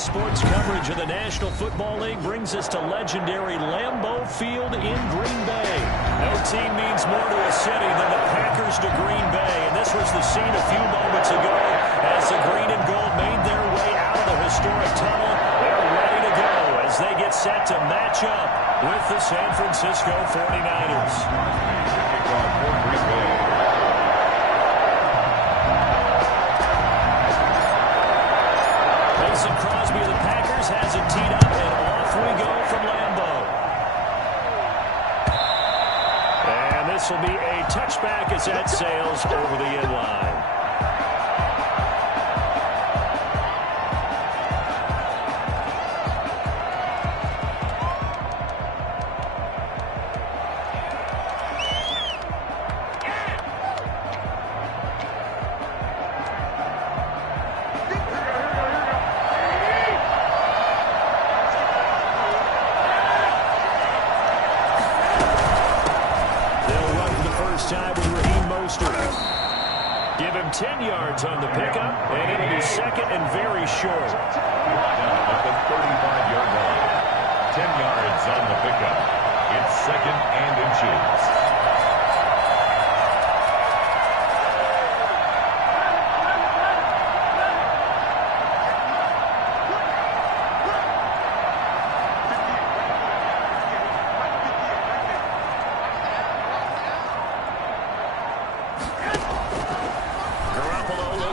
sports coverage of the National Football League brings us to legendary Lambeau Field in Green Bay. No team means more to a city than the Packers to Green Bay, and this was the scene a few moments ago as the green and gold made their way out of the historic tunnel. They're ready to go as they get set to match up with the San Francisco 49ers. Mason Crosby of the Packers has it teed up, and off we go from Lambeau. And this will be a touchback as that sails over the end line. Give him 10 yards on the pickup, and it'll be second and very short. At the 35-yard line. 10 yards on the pickup. It's second and inches.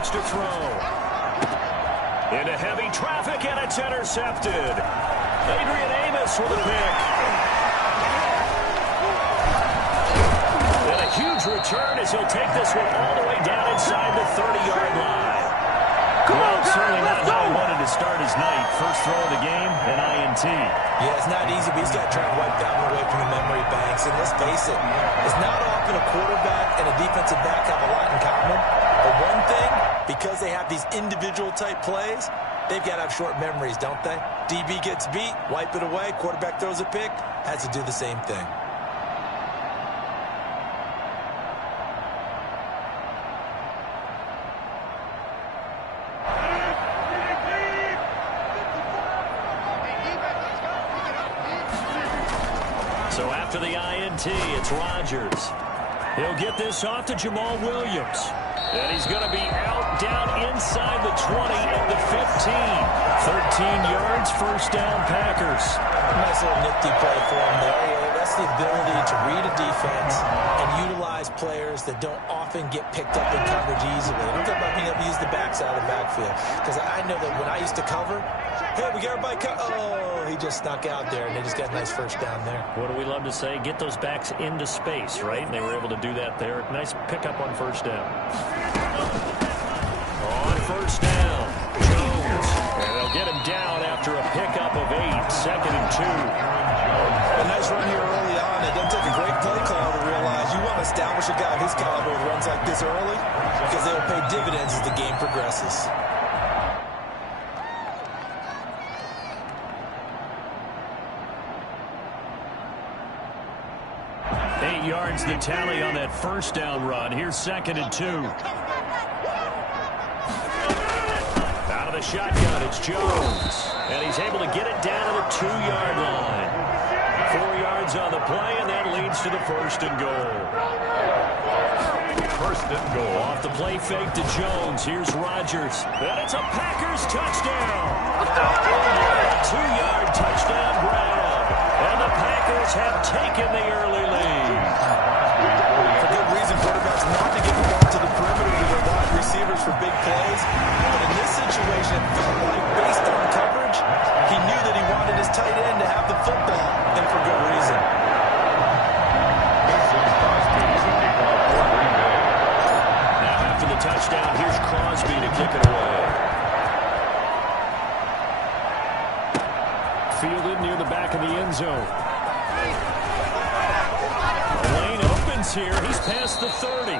To throw. Into heavy traffic, and it's intercepted. Adrian Amos with a pick. And a huge return as he'll take this one all the way down inside the 30-yard line. Come on, certainly not how he wanted to start his night. First throw of the game, an INT. Yeah, it's not easy, but he's got to try and wipe that one away from the memory banks. And let's face it, it's not often a quarterback and a defensive back have a lot in common. But one thing, because they have these individual type plays, they've got to have short memories, don't they? DB gets beat, wipe it away, quarterback throws a pick, has to do the same thing. So after the INT, it's Rodgers. He'll get this off to Jamal Williams. And he's going to be out down inside the 20 at the 15. 13 yards, first down, Packers. Nice little nifty play for him there. Yeah, that's the ability to read a defense and utilize players that don't often get picked up in coverage easily. I'm talking about being able to use the backside of the backfield. Because I know that when I used to cover, hey, we got everybody oh, he just snuck out there, and they just got a nice first down there. What do we love to say? Get those backs into space, right? And they were able to do that there. Nice pickup on first down. On first down, Jones. And they'll get him down after a pickup of 8, second and 2. A nice run here early on. It doesn't take a great play caller to realize you want to establish a guy of his caliber who runs like this early because they will pay dividends as the game progresses. Yards the tally on that first down run. Here's second and 2. Out of the shotgun, it's Jones. And he's able to get it down to the 2-yard line. 4 yards on the play, and that leads to the first and goal. First and goal. Off the play fake to Jones. Here's Rodgers. And it's a Packers touchdown. A 2-yard touchdown grab. And the Packers have taken the early lead. For good reason, quarterbacks want to get the ball to the perimeter to their wide receivers for big plays. But in this situation, it felt like based on coverage, he knew that he wanted his tight end to have the football, and for good reason. Now after the touchdown, here's Crosby to kick it away. Fielded near the back of the end zone. Lane opens here. He's past the 30.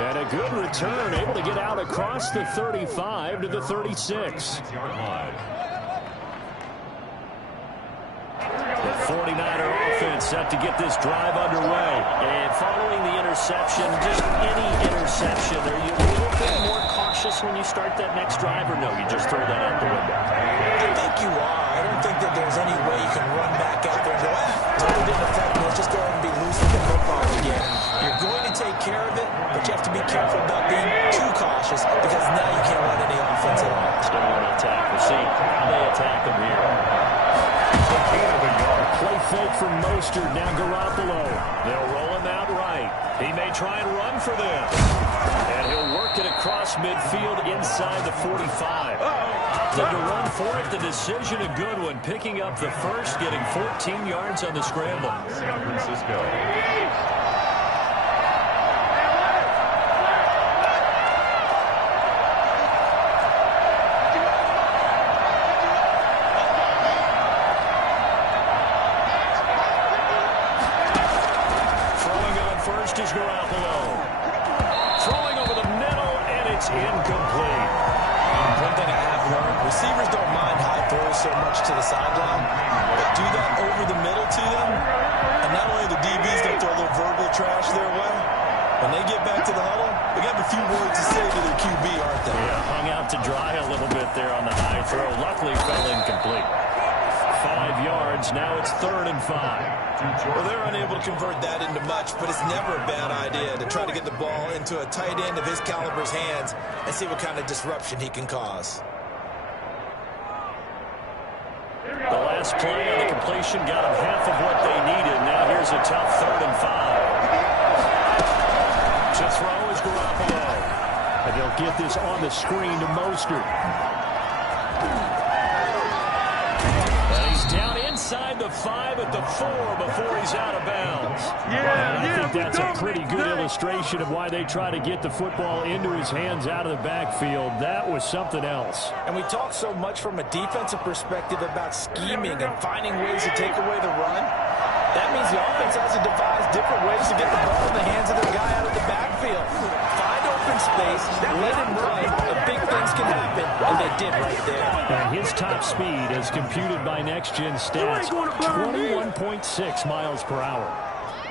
And a good return, able to get out across the 35 to the 36. The 49er offense set to get this drive underway. And following the interception, just any interception, they're a little bit more cautious cautious when you start that next drive, or no, you just throw that out the window? I think you are. I don't think that there's any way you can run back out there and go, totally didn't affect me. Let's just go ahead and be loose with the football again. You're going to take care of it, but you have to be careful about being too cautious because now you can't run any offense at all. Still want to attack. We'll see how they attack them here. Play fake from Mostert. Now Garoppolo. They'll roll him out right. He may try and run for them. And he'll work it across midfield inside the 45. Opted to run for it. The decision a good one. Picking up the first, getting 14 yards on the scramble. San Francisco. Is Garoppolo. Throwing over the middle, and it's incomplete. One thing I have learned, receivers don't mind high throws so much to the sideline, but do that over the middle to them, and not only the DBs going to throw a little verbal trash their way, when they get back to the huddle, they got a few words to say to their QB, aren't they? Yeah, hung out to dry a little bit there on the high throw. Luckily fell incomplete. 5 yards, now it's 3rd and 5. Well, they're unable to convert that into much, but it's never a bad idea to try to get the ball into a tight end of his caliber's hands and see what kind of disruption he can cause. The last play on the completion got them half of what they needed. Now here's a tough 3rd and 5. To throw is Garoppolo. And they'll get this on the screen to Mostert. Down inside the 5 at the 4 before he's out of bounds. I think that's a pretty good illustration of why they try to get the football into his hands out of the backfield. That was something else. And we talk so much from a defensive perspective about scheming and finding ways to take away the run. That means the offense has to devise different ways to get the ball in the hands of their guy out of the backfield. Find open space, let him run, and big things can happen, and they did right there. And his top speed, as computed by Next Gen Stats, 21.6 miles per hour.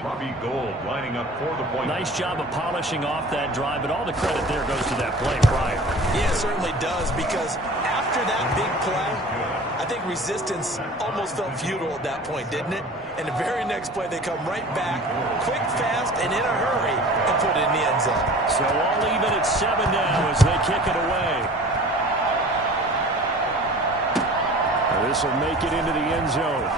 Robbie Gould lining up for the point. Nice job of polishing off that drive, but all the credit there goes to that play prior. Yeah, it certainly does, because after that big play, I think resistance almost felt futile at that point, didn't it? And the very next play, they come right back, quick, fast, and in a hurry, and put it in the end zone. So all even at 7 now as they kick it away. This will make it into the end zone.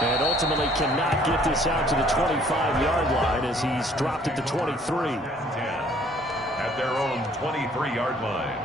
And ultimately cannot get this out to the 25-yard line as he's dropped at the 23. 10 at their own 23-yard line.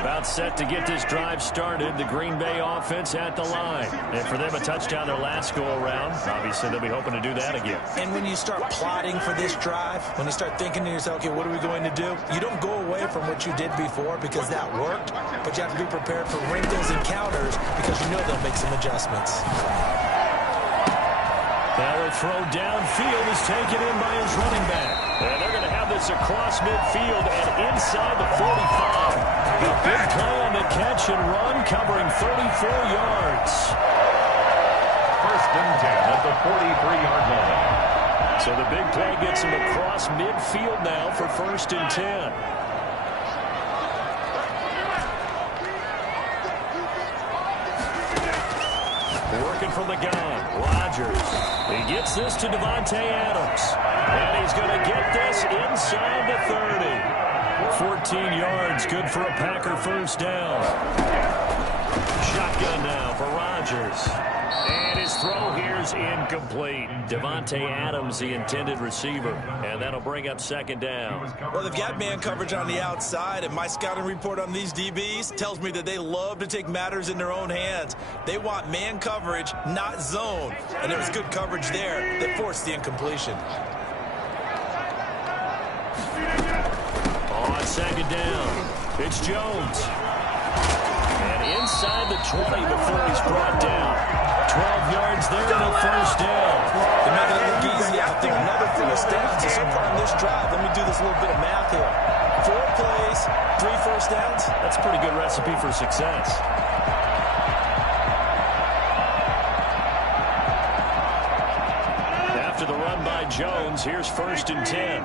About set to get this drive started. The Green Bay offense at the line. And for them, a touchdown their last go-around. Obviously, they'll be hoping to do that again. And when you start plotting for this drive, when you start thinking to yourself, okay, what are we going to do? You don't go away from what you did before because that worked, but you have to be prepared for wrinkles and counters because you know they'll make some adjustments. Now a throw downfield is taken in by his running back. And they're going to have this across midfield and inside the 45. A big play on the catch and run, covering 34 yards. 1st and 10 at the 43-yard line. So the big play gets him across midfield now for 1st and 10. Working from the gun, Rodgers. He gets this to Davante Adams. And he's going to get this inside the 30. 14 yards, good for a Packer 1st down. Shotgun now for Rodgers. And his throw here's incomplete. Davante Adams, the intended receiver. And that'll bring up 2nd down. Well, they've got man coverage on the outside, and my scouting report on these DBs tells me that they love to take matters in their own hands. They want man coverage, not zone. And there was good coverage there that forced the incompletion. On 2nd down, it's Jones. And inside the 20 before he's brought down. 12 yards there and a 1st down. They're making it look easy out there. Another 1st down. So far on this drive, let me do this little bit of math here. 4 plays, 3 1st downs. That's a pretty good recipe for success. Jones. Here's 1st and 10.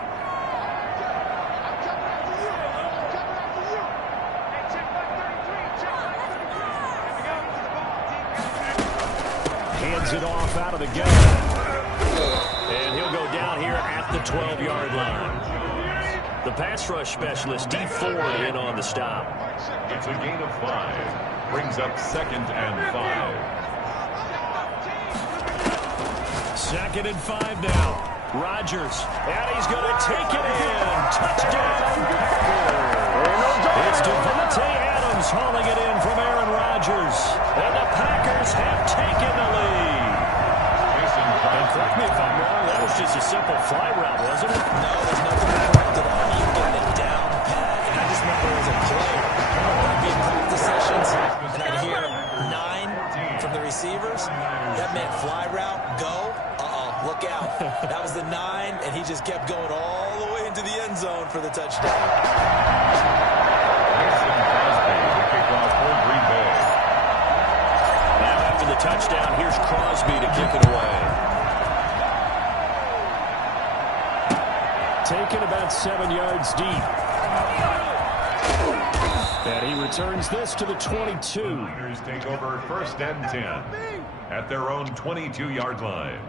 Hands it off out of the gun. And he'll go down here at the 12-yard line. The pass rush specialist, D. Ford, in on the stop. It's a gain of 5. Brings up 2nd and 5. 2nd and 5 now. Rodgers, and he's going to take it in. Touchdown, Packers. It's Devontae Adams hauling it in from Aaron Rodgers. And the Packers have taken the lead. And correct me if I'm wrong, that was just a simple fly route, wasn't it? No, there's nothing to correct it on. You getting it down pat. And I just remember as a player, I'd be in practice sessions, and I'd hear 9 from the receivers. That meant fly route, go. Look out. That was the 9, and he just kept going all the way into the end zone for the touchdown. Now after the touchdown, here's Crosby to kick it away. Taken about 7 yards deep. And he returns this to the 22. Niners take over 1st and 10 at their own 22-yard line.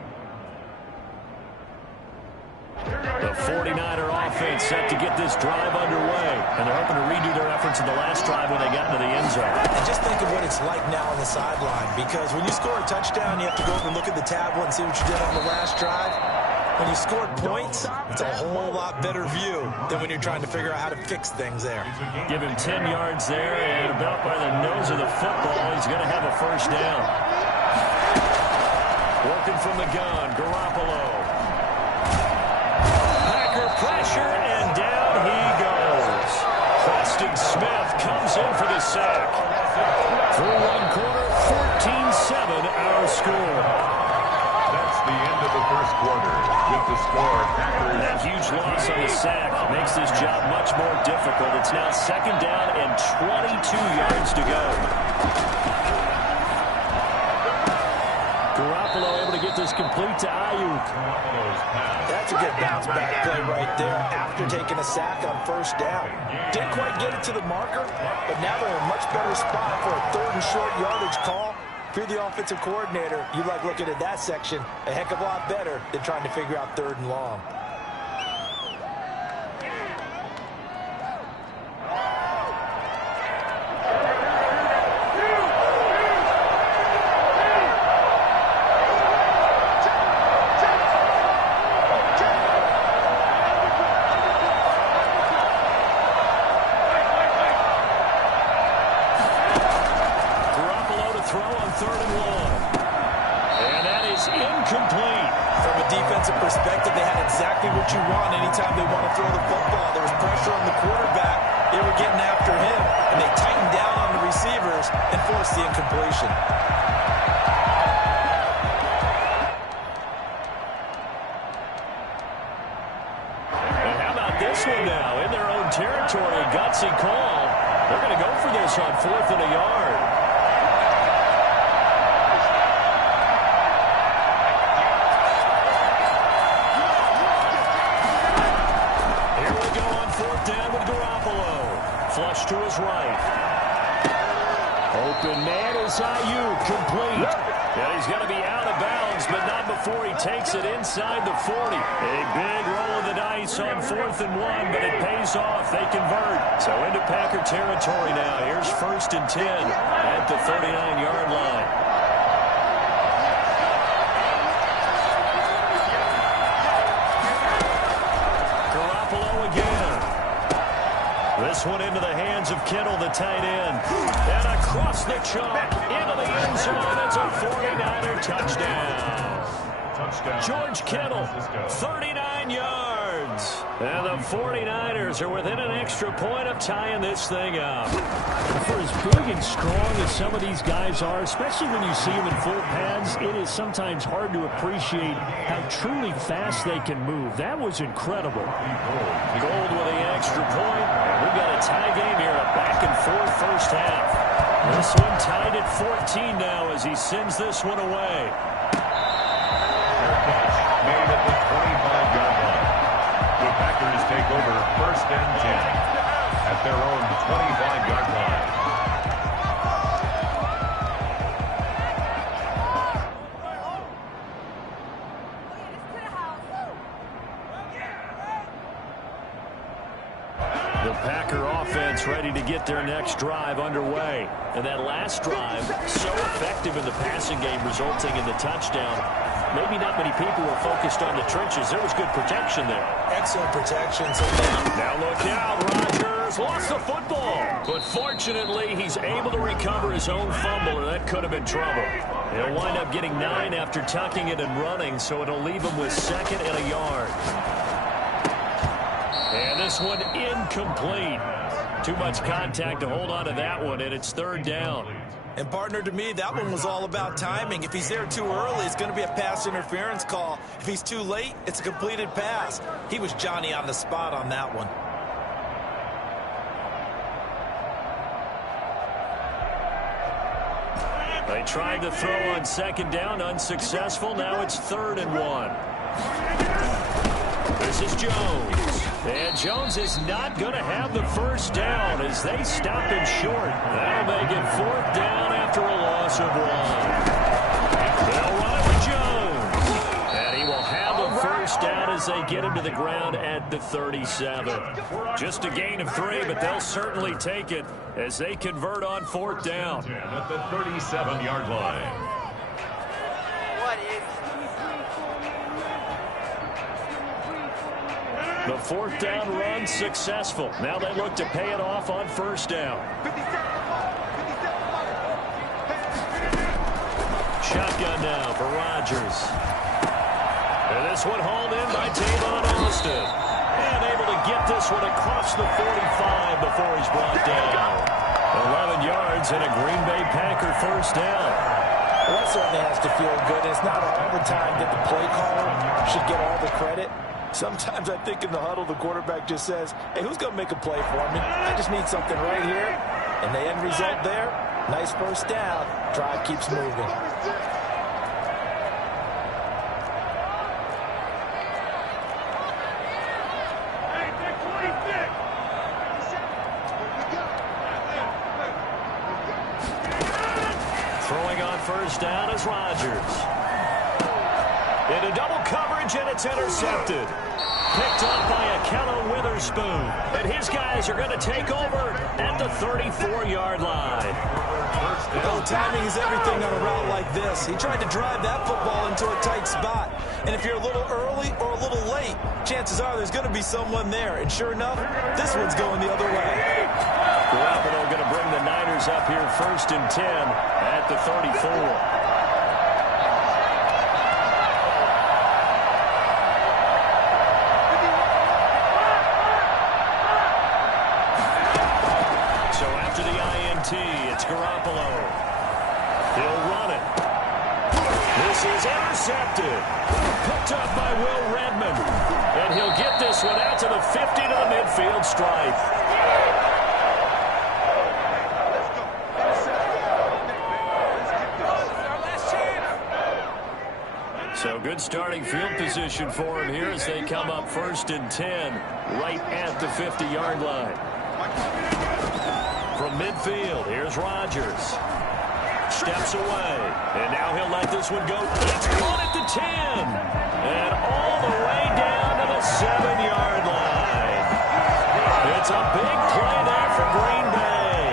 The 49er offense set to get this drive underway. And they're hoping to redo their efforts in the last drive when they got into the end zone. And just think of what it's like now on the sideline. Because when you score a touchdown, you have to go over and look at the tablet and see what you did on the last drive. When you scored points, it's a whole lot better view than when you're trying to figure out how to fix things there. Give him 10 yards there, and about by the nose of the football, he's going to have a 1st down. Working from the gun, Garoppolo. Pressure, and down he goes. Preston Smith comes in for the sack. Through 1 quarter, 14-7 our score. That's the end of the 1st quarter. With the score, Packers. That huge loss on the sack makes this job much more difficult. It's now 2nd down and 22 yards to go. Garoppolo able to get this complete to Ayuk. That's a good bounce back play right there after taking a sack on 1st down. Didn't quite get it to the marker, but now they're in a much better spot for a 3rd and short yardage call. If you're the offensive coordinator, you like looking at that section a heck of a lot better than trying to figure out 3rd and long. Perspective, they had exactly what you want anytime they want to throw the football. There was pressure on the quarterback. They were getting after him, and they tightened down on the receivers and forced the incompletion. And how about this one now? In their own territory, gutsy call. They're going to go for this on 4th and a yard. Flush to his right. Open man is Ayuk, complete. And he's going to be out of bounds, but not before he takes it inside the 40. A big roll of the dice on 4th and 1, but it pays off. They convert. So into Packer territory now. Here's 1st and 10 at the 39-yard line. Garoppolo again. This one into the hands of Kittle, the tight end. And across the chalk, into the end zone. It's a 49er touchdown. George Kittle, 39 yards. And the 49ers are within an extra point of tying this thing up. For as big and strong as some of these guys are, especially when you see them in full pads, it is sometimes hard to appreciate how truly fast they can move. That was incredible. Gold with the extra point. And we've got a tie game here, a back-and-forth 1st half. This one tied at 14 now as he sends this one away. Made at the 25. First and 10 at their own 25-yard line. The Packer offense ready to get their next drive underway. And that last drive, so effective in the passing game, resulting in the touchdown. Maybe not many people were focused on the trenches. There was good protection there. Excellent protection. So now look out, Rodgers lost the football. But fortunately, he's able to recover his own fumble, or that could have been trouble. He'll wind up getting 9 after tucking it and running, so it'll leave him with 2nd and a yard. And this one incomplete. Too much contact to hold on to that one, and it's 3rd down. And, partner, to me, that one was all about timing. If he's there too early, it's going to be a pass interference call. If he's too late, it's a completed pass. He was Johnny on the spot on that one. They tried to throw on 2nd down, unsuccessful. Now it's 3rd and 1. This is Jones. And Jones is not going to have the first down as they stop him short. That'll make it 4th down after a loss of 1. They'll run it with Jones. And he will have the first down as they get him to the ground at the 37. Just a gain of 3, but they'll certainly take it as they convert on 4th down. At the 37-yard line. What is The 4th down run successful. Now they look to pay it off on 1st down. Shotgun now for Rodgers. And this one hauled in by Tavon Austin. And able to get this one across the 45 before he's brought down. 11 yards and a Green Bay Packer first down. Well, that certainly has to feel good. It's not all the time that the play caller should get all the credit. Sometimes I think in the huddle, the quarterback just says, hey, who's going to make a play for me? I just need something right here. And the end result there, nice first down. Drive keeps moving. Throwing on first down is Rodgers. Into double coverage, and it's intercepted. Picked up by Akello Witherspoon. And his guys are going to take over at the 34-yard line. Well, timing is everything on a route like this. He tried to drive that football into a tight spot. And if you're a little early or a little late, chances are there's going to be someone there. And sure enough, this one's going the other way. Garoppolo going to bring the Niners up here 1st and 10 at the 34. It's Garoppolo. He'll run it. This is intercepted. Picked up by Will Redmond. And he'll get this one out to the 50 to the midfield stripe. So good starting field position for him here as they come up 1st and 10 right at the 50-yard line. From midfield, here's Rodgers. Steps away, and now he'll let this one go. It's caught at the 10, and all the way down to the 7-yard line. It's a big play there for Green Bay.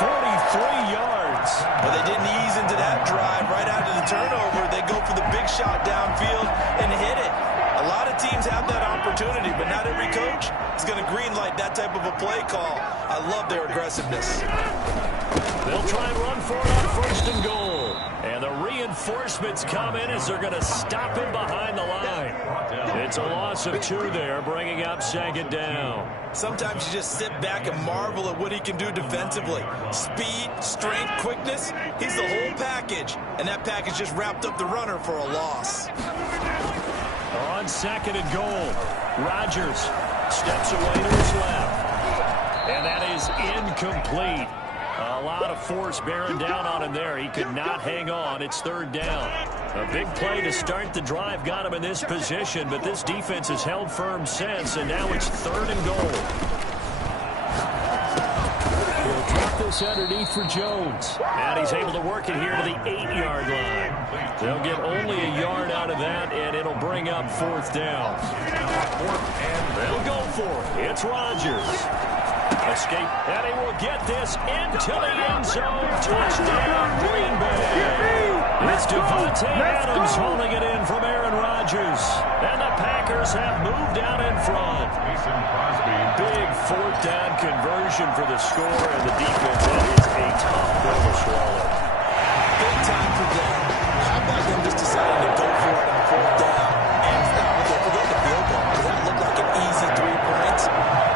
43 yards. But they didn't ease into that drive right out of the turnover. They go for the big shot downfield and hit it. A lot of teams have that opportunity, but not every coach is going to greenlight that type of a play call. I love their aggressiveness. They'll try and run for it on 1st and goal. And the reinforcements come in as they're going to stop him behind the line. It's a loss of 2 there, bringing up 2nd down. Sometimes you just sit back and marvel at what he can do defensively. Speed, strength, quickness, he's the whole package. And that package just wrapped up the runner for a loss. On 2nd and goal, Rodgers steps away to his left. And that is incomplete. A lot of force bearing down on him there. He could not hang on. It's 3rd down. A big play to start the drive got him in this position, but this defense has held firm since, and now it's 3rd and goal. He'll drop this underneath for Jones. And he's able to work it here to the 8-yard line. They'll get only a yard out of that, and it'll bring up 4th down. And they'll go for it. It's Rodgers. Escape, and he will get this into the end zone. Touchdown, Green Bay. It's Devontae Adams holding it in from Aaron Rodgers. And the Packers have moved out in front. Big 4th down conversion for the score, and the defense, that is a tough pill to swallow. Big time for them. How about them just deciding to go for it on 4th down? And okay, forget the field goal, because that looked like an easy 3 points.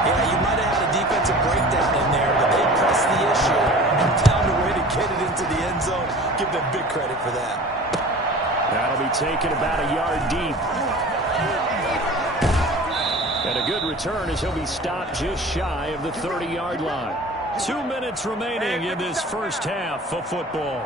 Yeah, you might have had a defensive breakdown in there, but they pressed the issue and found a way to get it into the end zone. Give them big credit for that. That'll be taken about a yard deep. And a good return as he'll be stopped just shy of the 30-yard line. 2 minutes remaining in this first half of football.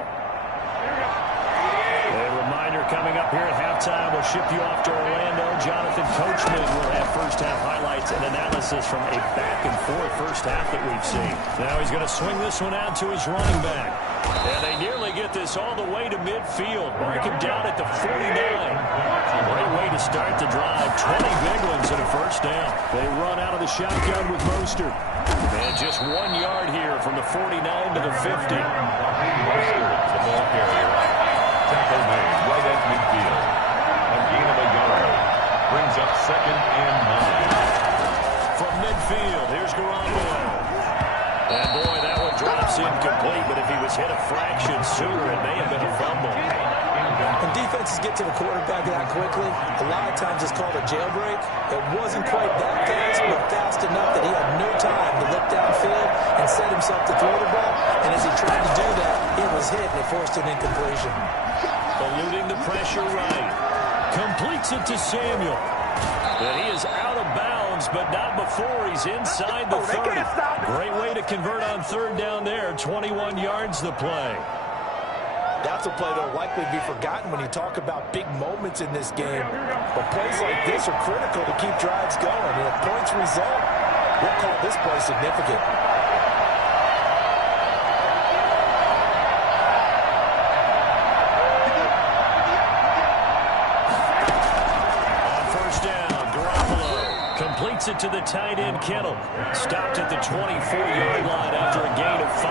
A reminder coming up here at halftime, we'll ship you off to Orlando. Jonathan Coachman will have first-half highlights and analysis from a back-and-forth first half that we've seen. Now he's going to swing this one out to his running back. And they nearly get this all the way to midfield. Mark him down at the 49. Great way to start the drive. 20 big ones and a first down. They run out of the shotgun with Mostert. And just 1 yard here from the 49 to the 50. Mostert, the ball carrier. Tackle made right at midfield. A gain of a yard. Brings up 2nd and 9. From midfield, here's Garoppolo. And boy, that one drops incomplete, but if he was hit a fraction sooner, it may have been a fumble. When defenses get to the quarterback that quickly, a lot of times it's called a jailbreak. It wasn't quite that fast, but fast enough that he had no time to look downfield and set himself to throw the ball. And as he tried to do that, he was hit and it forced an incompletion. Eluding the pressure right. Completes it to Samuel. But he is out of bounds, but not before he's inside the 30. Great way to convert on 3rd down there. 21 yards the play. That's a play that will likely be forgotten when you talk about big moments in this game. But plays like this are critical to keep drives going. And if points result, we'll call this play significant. Completes it to the tight end, Kittle. Stopped at the 24-yard line after a gain of 5.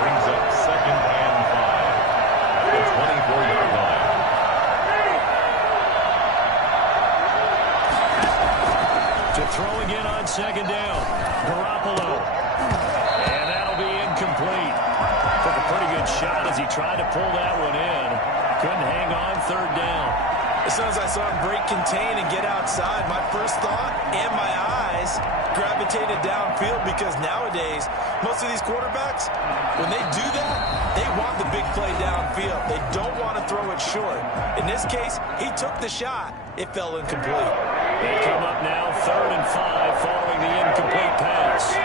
Brings up 2nd and 5 at the 24-yard line. To throw again on 2nd down. Garoppolo. And that'll be incomplete. Took a pretty good shot as he tried to pull that one in. Couldn't hang on 3rd down. As soon as I saw him break contain and get outside, my first thought and my eyes gravitated downfield, because nowadays, most of these quarterbacks, when they do that, they want the big play downfield. They don't want to throw it short. In this case, he took the shot. It fell incomplete. They come up now 3rd and 5 following the incomplete pass.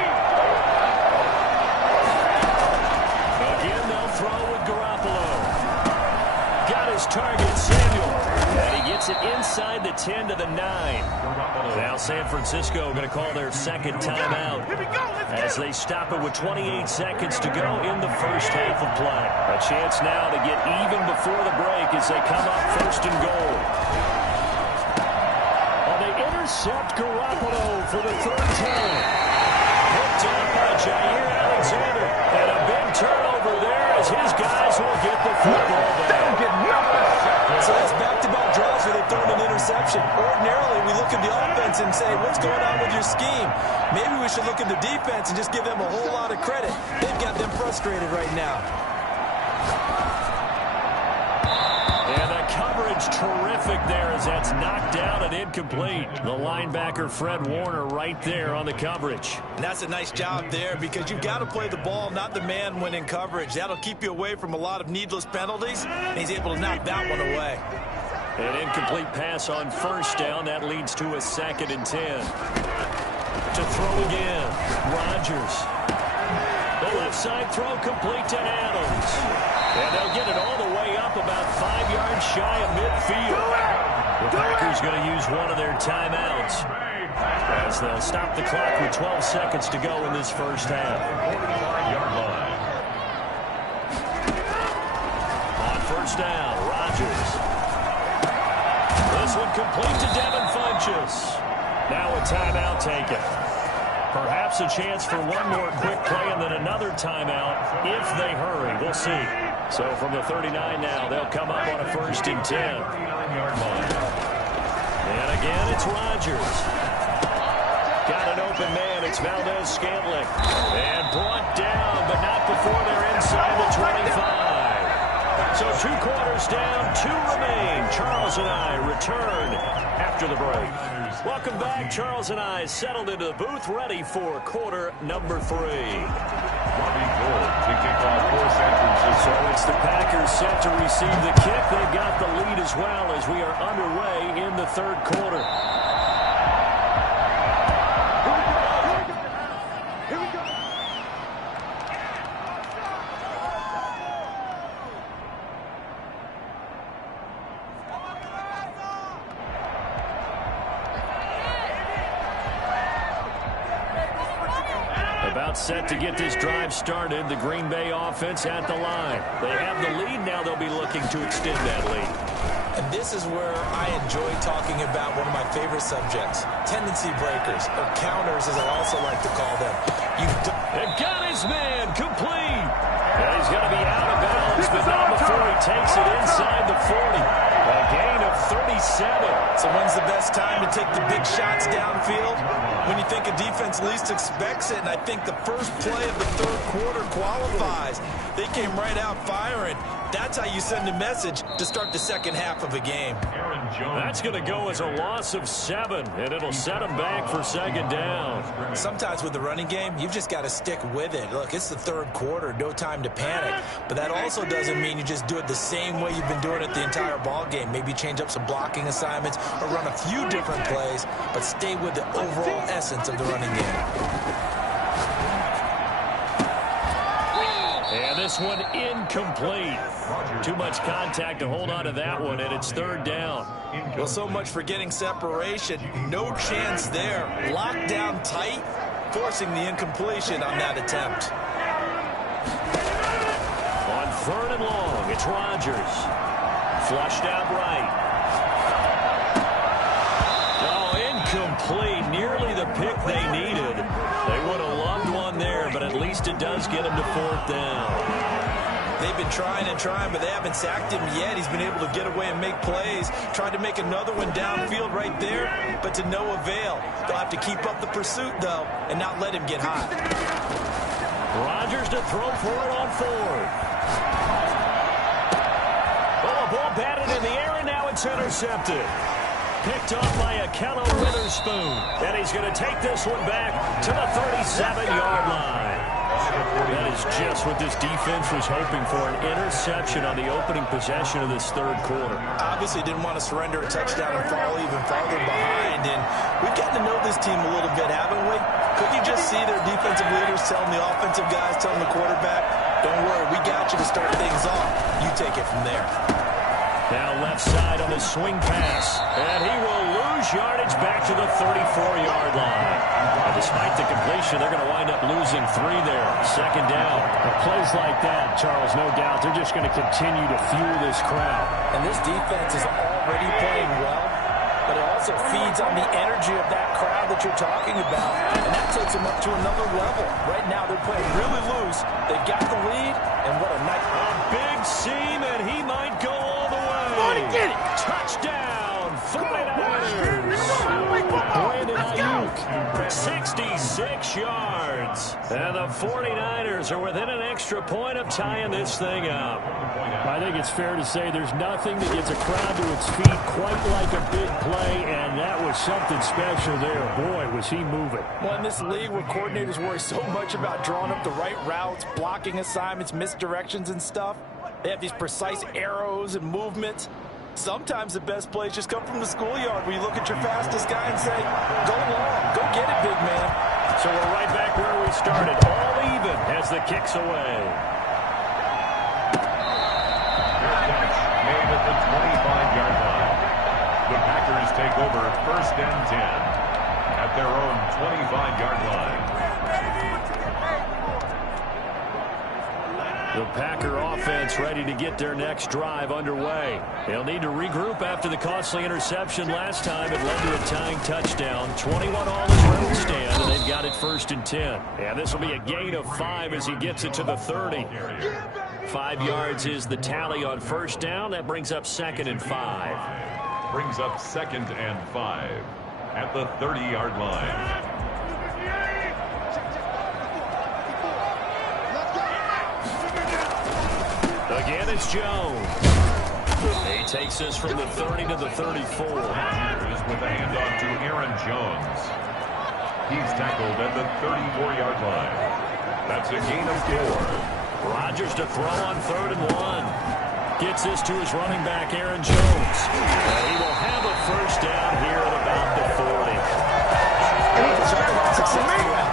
Again, they'll throw with Garoppolo. Got his target, Samuel. And he gets it inside the 10 to the 9. Now San Francisco going to call their 2nd timeout as they stop it with 28 seconds to go in the first half of play. A chance now to get even before the break as they come up 1st and goal. Well, they intercept Garoppolo for the 3rd time. Hooked on by Jair Alexander. And a big turnover there as his guys will get the football back. So that's back-to-back drives where they've thrown an interception. Ordinarily, we look at the offense and say, what's going on with your scheme? Maybe we should look at the defense and just give them a whole lot of credit. They've got them frustrated right now. And the coverage terrific there as that's knocked down and incomplete. The linebacker, Fred Warner, right there on the coverage. And that's a nice job there, because you've got to play the ball, not the man when in coverage. That'll keep you away from a lot of needless penalties, and he's able to knock that one away. An incomplete pass on 1st down. That leads to a 2nd and 10. To throw again, Rodgers. The left side throw complete to Adams. And they'll get it all the way up about 5 yards shy of midfield. The Packers going to use one of their timeouts as they'll stop the clock with 12 seconds to go in this first half. 45-yard line. On first down, Rodgers. This one complete to Devin Funchess. Now a timeout taken. Perhaps a chance for one more quick play and then another timeout if they hurry. We'll see. So from the 39 now, they'll come up on a 1st and 10. 39-yard line. And again, it's Rodgers. Got an open man. It's Valdez-Scantling. And brought down, but not before they're inside the 25. So 2 quarters down, 2 remain. Charles and I return after the break. Welcome back. Charles and I settled into the booth, ready for quarter number 3. Bobby Gould to kick off for San Francisco. So it's the Packers set to receive the kick. They've got the lead as well as we are underway in the 3rd quarter. About set to get this drive started. The Green Bay offense at the line. They have the lead. Now they'll be looking to extend that lead. And this is where I enjoy talking about one of my favorite subjects, tendency breakers, or counters as I also like to call them. And got his man complete. And he's going to be out of bounds, but not before he takes it inside the 40. A gain of 37. So when's the best time to take the big shots downfield? When you think a defense least expects it, and I think the first play of the 3rd quarter qualifies. They came right out firing. That's how you send a message to start the second half of a game. That's going to go as a loss of 7, and it'll set them back for 2nd down. Sometimes with the running game, you've just got to stick with it. Look, it's the 3rd quarter, no time to panic. But that also doesn't mean you just do it the same way you've been doing it the entire ball game. Maybe change up some blocking assignments or run a few different plays, but stay with the overall essence of the running game. And this one incomplete. Too much contact to hold on to that one, and it's 3rd down. Well, so much for getting separation. No chance there. Locked down tight, forcing the incompletion on that attempt. On 3rd and long, it's Rodgers. Flushed out right. Oh, incomplete. Nearly the pick they needed. They would have loved one there, but at least it does get them to 4th down. They've been trying and trying, but they haven't sacked him yet. He's been able to get away and make plays. Tried to make another one downfield right there, but to no avail. They'll have to keep up the pursuit, though, and not let him get hot. Rodgers to throw for it on 4th. Oh, a ball batted in the air, and now it's intercepted. Picked off by Akello Witherspoon. And he's going to take this one back to the 37-yard line. That is just what this defense was hoping for, an interception on the opening possession of this 3rd quarter. Obviously didn't want to surrender a touchdown and fall even farther behind. And we've gotten to know this team a little bit, haven't we? Could you just see their defensive leaders telling the offensive guys, telling the quarterback, don't worry, we got you to start things off. You take it from there. Now left side on the swing pass. And he will lose yardage back to the 34-yard line. And despite the completion, they're going to wind up losing 3 there. 2nd down. Plays like that, Charles, no doubt, they're just going to continue to fuel this crowd. And this defense is already playing well, but it also feeds on the energy of that crowd that you're talking about. And that takes them up to another level. Right now, they're playing really loose. They've got the lead, and what a night. A big seam, and he might go all the way. Get it. Touchdown, 49ers. Brandon Ayuk, 66 yards. And the 49ers are within an extra point of tying this thing up. I think it's fair to say there's nothing that gets a crowd to its feet quite like a big play, and that was something special there. Boy, was he moving. Well, in this league where coordinators worry so much about drawing up the right routes, blocking assignments, misdirections and stuff, they have these precise arrows and movements. Sometimes the best plays just come from the schoolyard where you look at your fastest guy and say, go long, go get it, big man. So we're right back where we started, all even as the kick's away. Made at the 25-yard line. The Packers take over 1st and 10 at their own 25-yard line. The Packer offense ready to get their next drive underway. They'll need to regroup after the costly interception last time. It led to a tying touchdown. 21 all is where we stand, and they've got it 1st and 10. And this will be a gain of 5 as he gets it to the 30. 5 yards is the tally on 1st down. That brings up 2nd and 5. Brings up 2nd and 5 at the 30-yard line. Again, it's Jones. He takes this from the 30 to the 34. Rodgers with a handoff to Aaron Jones. He's tackled at the 34-yard line. That's a gain of 4. Rodgers to throw on 3rd and 1. Gets this to his running back, Aaron Jones. And he will have a 1st down here at about the 40.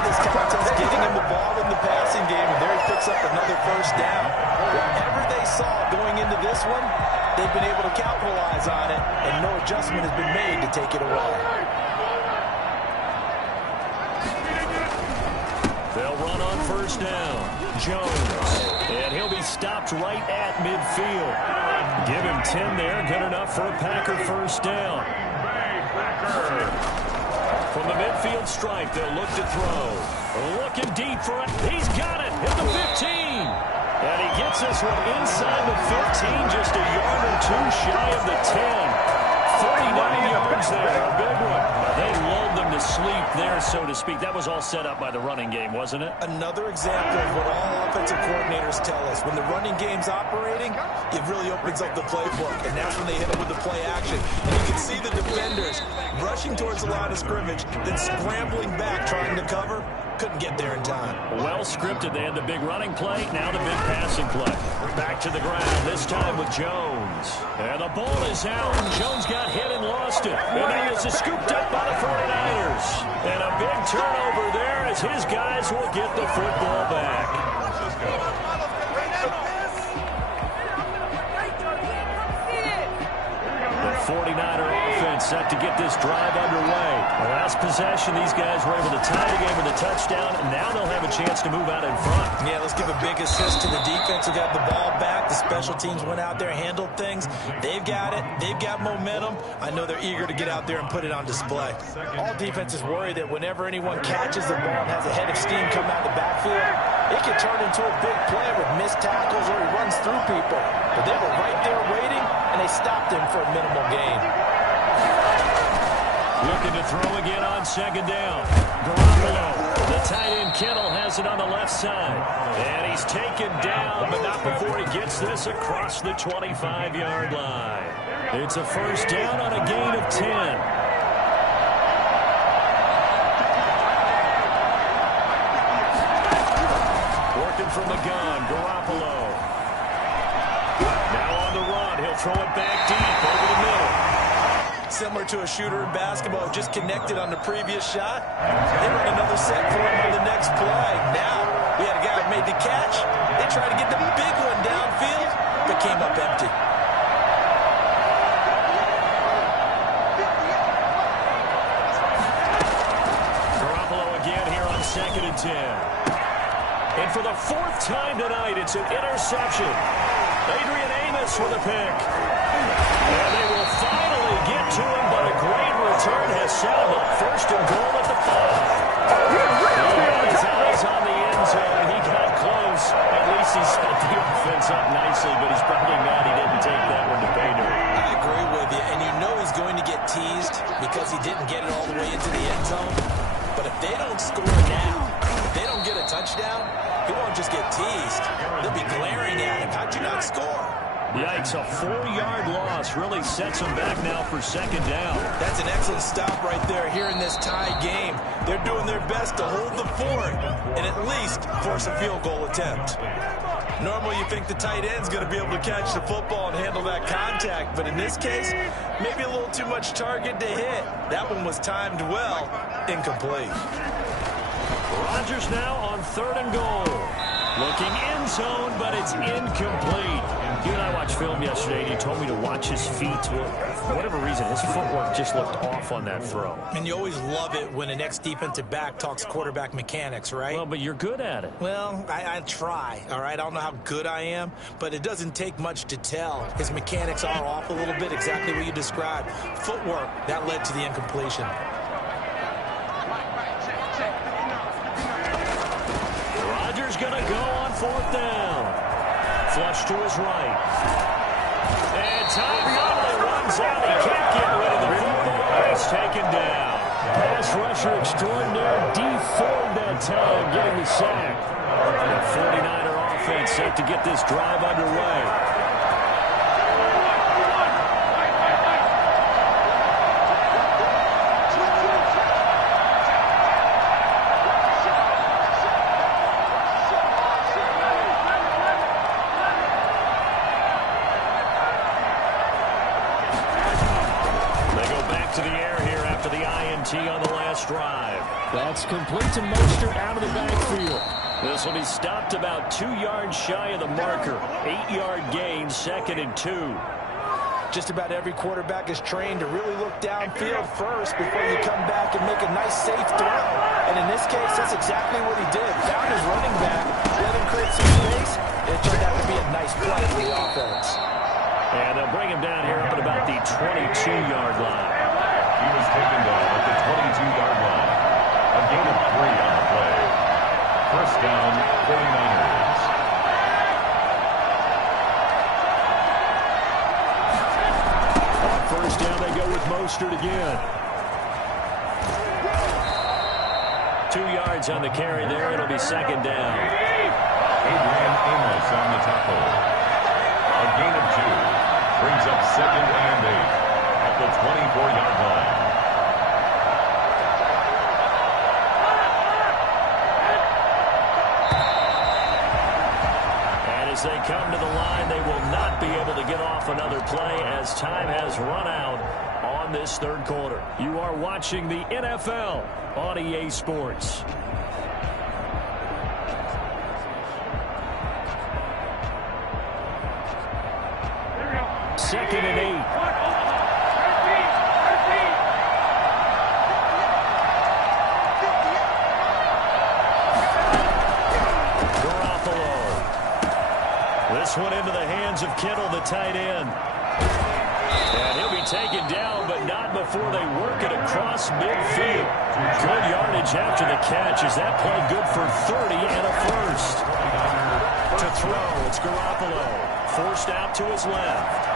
This contest, getting him the ball in the passing game, and there he picks up another 1st down. Whatever they saw going into this one, they've been able to capitalize on it, and no adjustment has been made to take it away. They'll run on 1st down. Jones. And he'll be stopped right at midfield. Give him 10 there. Good enough for a Packer 1st down. From the midfield stripe, they'll look to throw. Looking deep for it. He's got it. Hit the 15. And he gets this one inside the 15, just a yard or 2 shy of the 10. 39 yards there, a big one. They lulled them to sleep there, so to speak. That was all set up by the running game, wasn't it? Another example of what all offensive coordinators tell us. When the running game's operating, it really opens up the playbook, and that's when they hit it with the play action. And you can see the defenders rushing towards the line of scrimmage, then scrambling back, trying to cover. Couldn't get there in time. Well scripted. They had the big running play, now the big passing play. Back to the ground, this time with Jones. And the ball is out. Jones got hit and lost it. And now this is scooped up by the 49ers. And a big turnover there as his guys will get the football back. The 49er offense set to get this drive underway. The last possession, these guys were able to tie the game with a touchdown, and now they'll have a chance to move out in front. Yeah, let's give a big assist to the defense who got the ball back. The special teams went out there, handled things. They've got it. They've got momentum. I know they're eager to get out there and put it on display. All defenses worry that whenever anyone catches the ball and has a head of steam come out of the backfield, it can turn into a big play with missed tackles or he runs through people. But they were right there waiting, and they stopped him for a minimal gain. Looking to throw again on 2nd down. Garoppolo. The tight end Kittle has it on the left side. And he's taken down, but not before he gets this across the 25-yard line. It's a 1st down on a gain of 10. Working from the gun, Garoppolo. Now on the run, he'll throw it back deep over the middle. Similar to a shooter in basketball, just connected on the previous shot. They run another set for him on the next play. Now, we had a guy who made the catch. They tried to get the big one downfield, but came up empty. Garoppolo again here on 2nd and 10. And for the 4th time tonight, it's an interception. Adrian Amos with a pick. And they will finally get to him, but a great return has set him up 1st and goal at the 5. He had his eyes on the end zone. He got close. At least he set the offense up nicely, but he's probably mad he didn't take that one to pay dirt. I agree with you, and you know he's going to get teased because he didn't get it all the way into the end zone. But if they don't score now, if they don't get a touchdown, he won't just get teased. They'll be glaring at him. How'd you not score? Yikes, a 4-yard loss really sets them back now for 2nd down. That's an excellent stop right there here in this tie game. They're doing their best to hold the fort and at least force a field goal attempt. Normally you think the tight end's going to be able to catch the football and handle that contact, but in this case, maybe a little too much target to hit. That one was timed well, incomplete. Rodgers now on 3rd and goal. Looking in zone, but it's incomplete. You and I watched film yesterday, and you told me to watch his feet. Well, for whatever reason, his footwork just looked off on that throw. And you always love it when an ex-defensive back talks quarterback mechanics, right? Well, but you're good at it. Well, I try, all right? I don't know how good I am, but it doesn't take much to tell. His mechanics are off a little bit, exactly what you described. Footwork, that led to the incompletion. Rodgers going to go on 4th down. Flush to his right. And time finally runs out. He can't get rid of the football. He's taken down. Pass rusher extraordinaire. D Ford that time getting the sack. The 49er offense set to get this drive underway. On the last drive. That's complete to Mostert out of the backfield. This will be stopped about 2 yards shy of the marker. 8-yard gain, 2nd and 2. Just about every quarterback is trained to really look downfield first before you come back and make a nice, safe throw. And in this case, that's exactly what he did. Found his running back, let him create some space, and it turned out to be a nice play for the offense. And they'll bring him down here up at about the 22-yard line. He was taken down at the 22-yard line. A gain of 3 on the play. 1st down, 49ers. On 1st down, they go with Mostert again. 2 yards on the carry there. It'll be 2nd down. Adrian Amos on the tackle. A gain of 2. Brings up 2nd and 8. At the 24-yard line. And as they come to the line, they will not be able to get off another play as time has run out on this 3rd quarter. You are watching the NFL on EA Sports. Second and 8. This one into the hands of Kittle, the tight end. And he'll be taken down, but not before they work it across midfield. Good yardage after the catch. Is that play good for 30 and a first? To throw, it's Garoppolo. Forced out to his left.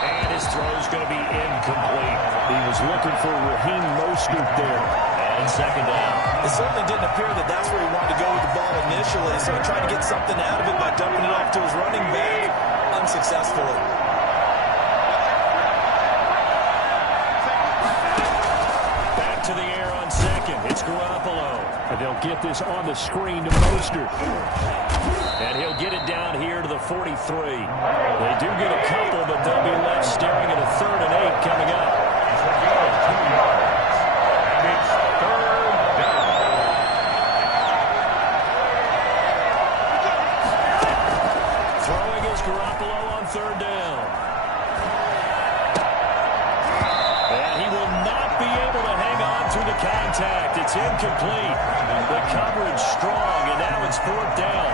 And his throw's going to be incomplete. He was looking for Raheem Mostert there. And 2nd down. It certainly didn't appear that that's where he wanted to go with the ball initially, so he tried to get something out of it by dumping it off to his running back, unsuccessfully. Back to the air on 2nd. It's Garoppolo. And they'll get this on the screen to Mostert. And he'll get it down here to the 43. They do get a couple, but they'll be left staring at a 3rd and 8 coming up. It's 3rd down. Throwing is Garoppolo on 3rd down. And he will not be able to hang on through the contact. It's incomplete. The coverage strong, and now it's 4th down.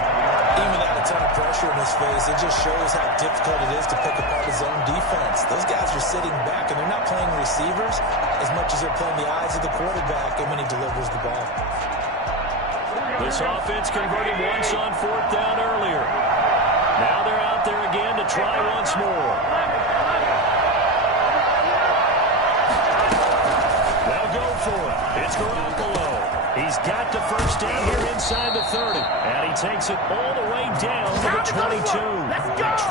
Even without a ton of pressure in his face, it just shows how difficult it is to pick apart his own defense. Those guys are sitting back, and they're not playing receivers as much as they're playing the eyes of the quarterback and when he delivers the ball. This offense converted once on 4th down earlier. Now they're out there again to try once more. They'll go for it. It's Garoppolo. He's got the 1st down here inside the 30. And he takes it all the way down to the 22.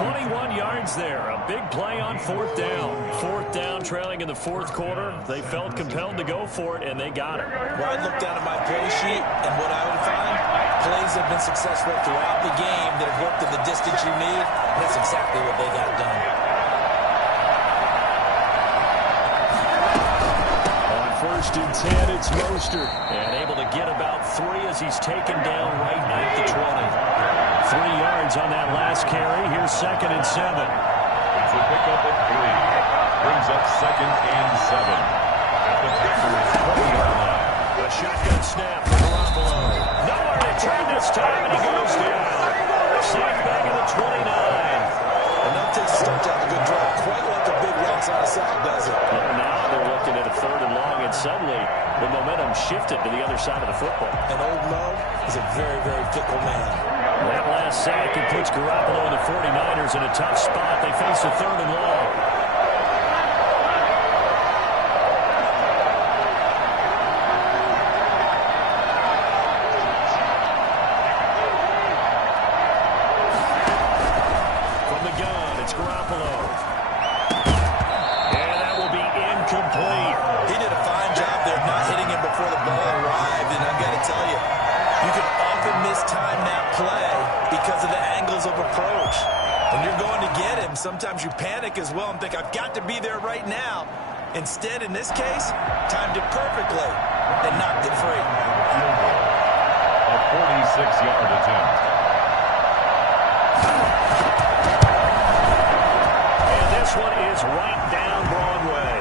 21 yards there. A big play on 4th down. 4th down trailing in the 4th quarter. They felt compelled to go for it, and they got it. Well, I'd look down at my play sheet, and what I would find, plays have been successful throughout the game that have worked in the distance you need. That's exactly what they got done. On 1st first and 10. It's Mostert. And able to get about 3 as he's taken down right at the 20. 3 yards on that last carry. Here's 2nd and 7. It's a pickup at 3. Brings up 2nd and 7. At the Packers 20-yard line. A shotgun snap for Garoppolo. Nowhere to turn this time, and he goes down. Sacked back at the 29. And that takes a start down a good drive. Quite like a big loss on a sack, does it? Well, now they're looking at a 3rd and long, and suddenly the momentum shifted to the other side of the football. And old Mo is a very, very fickle man. That last sack, it puts Garoppolo and the 49ers in a tough spot. They face a 3rd and long. From the gun, it's Garoppolo. And that will be incomplete. He did a fine job there of not hitting him before the ball arrived. And I've got to tell you, you can often mistime that play because of the angles of approach. When you're going to get him, sometimes you panic as well and think, I've got to be there right now. Instead, in this case, timed it perfectly and knocked it free. A 46-yard attempt. And this one is right down Broadway.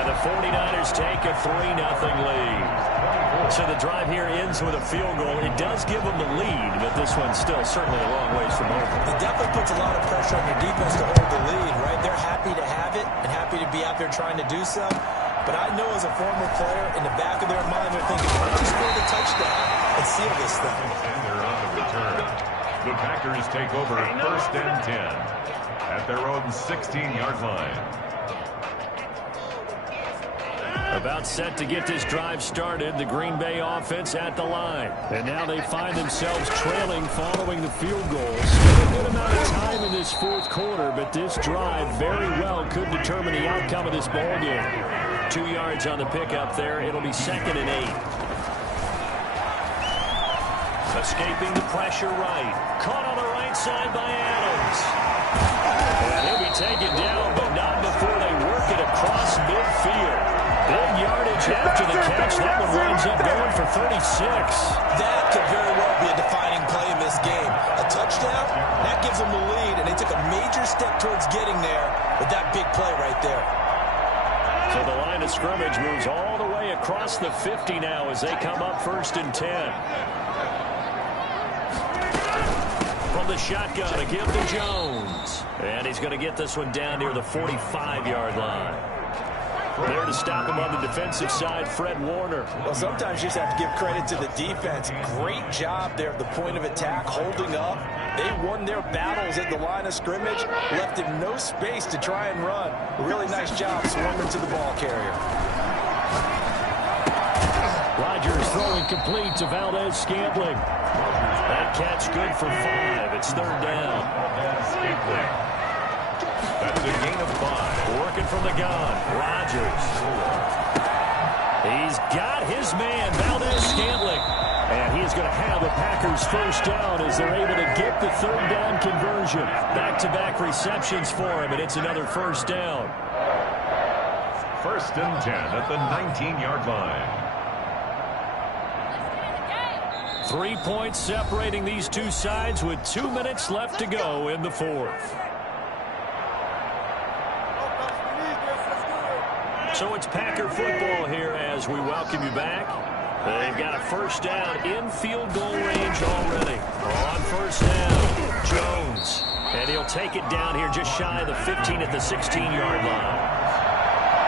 And the 49ers take a 3-0 lead. So the drive here ends with a field goal. It does give them the lead, but this one's still certainly a long ways from over. It definitely puts a lot of pressure on your defense to hold the lead, right? They're happy to have it and happy to be out there trying to do so. But I know as a former player, in the back of their mind, they're thinking, why don't you score the touchdown and seal this thing? And they're on the return. The Packers take over 1st and 10 at their own 16-yard line. About set to get this drive started, the Green Bay offense at the line. And now they find themselves trailing following the field goal. Still a good amount of time in this 4th quarter, but this drive very well could determine the outcome of this ball game. 2 yards on the pickup there. It'll be 2nd and 8. Escaping the pressure right. Caught on the right side by Adams. And he'll be taken down, but not before they work it across midfield. Big yardage after the catch. That one winds up going for 36. That could very well be a defining play in this game. A touchdown, that gives them the lead, and they took a major step towards getting there with that big play right there. So the line of scrimmage moves all the way across the 50 now as they come up 1st and 10. From the shotgun, a give to Jones. And he's going to get this one down near the 45-yard line. There to stop him on the defensive side, Fred Warner. Well, sometimes you just have to give credit to the defense. Great job there at the point of attack, holding up. They won their battles at the line of scrimmage, left him no space to try and run. A really nice job swarming to the ball carrier. Rodgers throwing complete to Valdez-Scantling. That catch good for 5. It's 3rd down. Scantling. That's a gain of 5. Working from the gun, Rodgers. He's got his man, Valdez-Scantling. And he's going to have the Packers 1st down as they're able to get the 3rd down conversion. Back-to-back receptions for him, and it's another 1st down. 1st and 10 at the 19-yard line. 3 points separating these two sides with 2 minutes left to go in the 4th. So it's Packer football here as we welcome you back. They've got a 1st down in field goal range already. On 1st down, Jones. And he'll take it down here just shy of the 15 at the 16-yard line.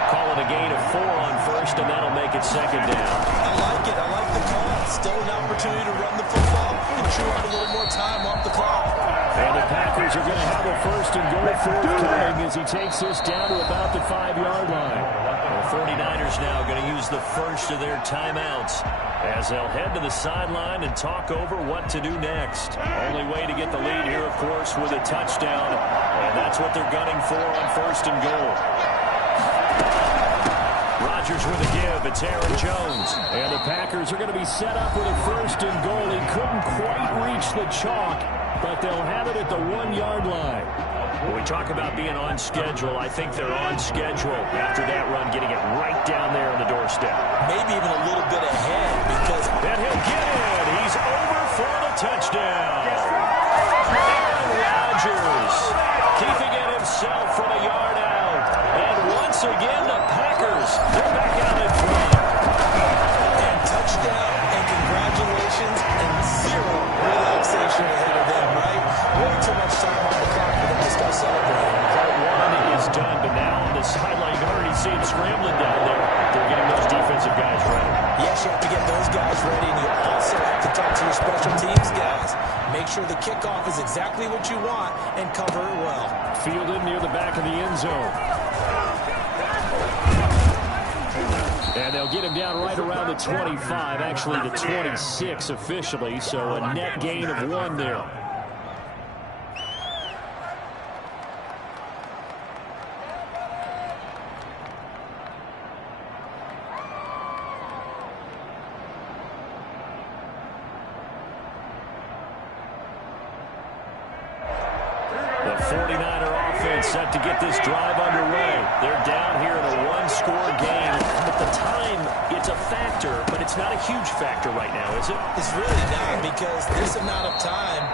Call it a gain of 4 on 1st, and that'll make it 2nd down. I like it. I like the call. Still an opportunity to run the football and chew up a little more time off the clock. And the Packers are going to have a 1st and goal forthcoming as he takes this down to about the 5-yard line. The 49ers now going to use the first of their timeouts as they'll head to the sideline and talk over what to do next. Only way to get the lead here, of course, with a touchdown, and that's what they're gunning for on 1st and goal. Rodgers with a give. It's Aaron Jones. And the Packers are going to be set up with a 1st and goal. He couldn't quite reach the chalk, but they'll have it at the 1-yard line. When we talk about being on schedule, I think they're on schedule after that run, getting it right down there on the doorstep. Maybe even a little bit ahead because... And he'll get it. He's over for the touchdown. Aaron Rodgers keeping it himself from a yard out. And once again, the Packers, they're back out in front. And touchdown and congratulations and zero relaxation ahead of them, right? Way too much time on the clock for them to start celebrating. Part one is done, but now on the sideline, you can already see him scrambling down there. They're getting those defensive guys ready. Yes, you have to get those guys ready, and you also have to talk to your special teams guys. Make sure the kickoff is exactly what you want and cover it well. Fielded near the back of the end zone. And they'll get him down right around the 25, actually the 26 officially, so a net gain of 1 there. The 49er offense set to get this drive underway. They're down here in a one-score game. But the time, it's a factor, but it's not a huge factor right now, is it? It's really not, because this amount of time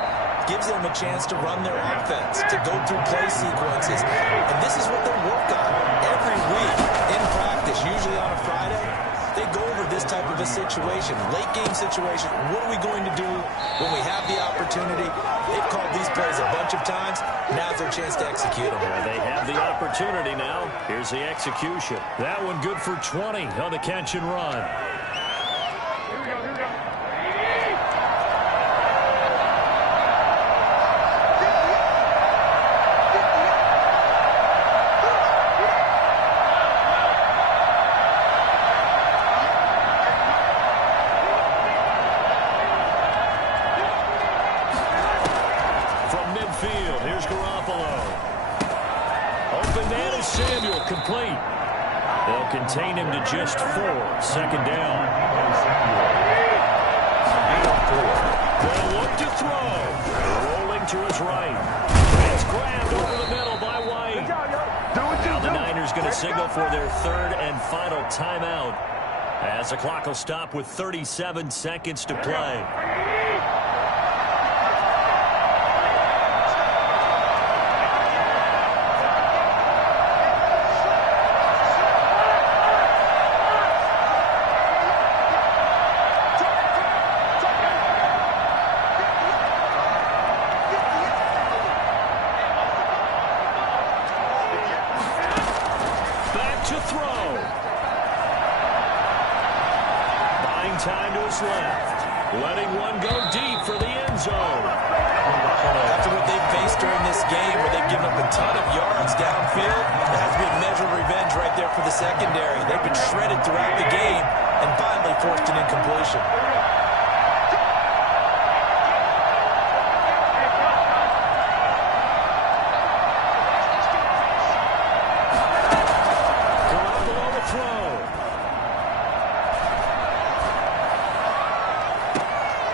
gives them a chance to run their offense, to go through play sequences. And this is what they work on every week in practice, usually on a Friday. They go over this type of a situation, late game situation. What are we going to do when we have the opportunity? They've called these plays a bunch of times. Now's their chance to execute them. Yeah, they have the opportunity now. Here's the execution. That one good for 20 on the catch and run. Here we go, here we go. Complete. They'll contain him to just 4. Second down. They'll look to throw. Rolling to his right. It's grabbed over the middle by White. Now the Niners going to signal for their 3rd and final timeout as the clock will stop with 37 seconds to play. Time to his left. Letting one go deep for the end zone. After what they've faced during this game, where they've given up a ton of yards downfield, that has to be a measure of revenge right there for the secondary. They've been shredded throughout the game and finally forced an incompletion.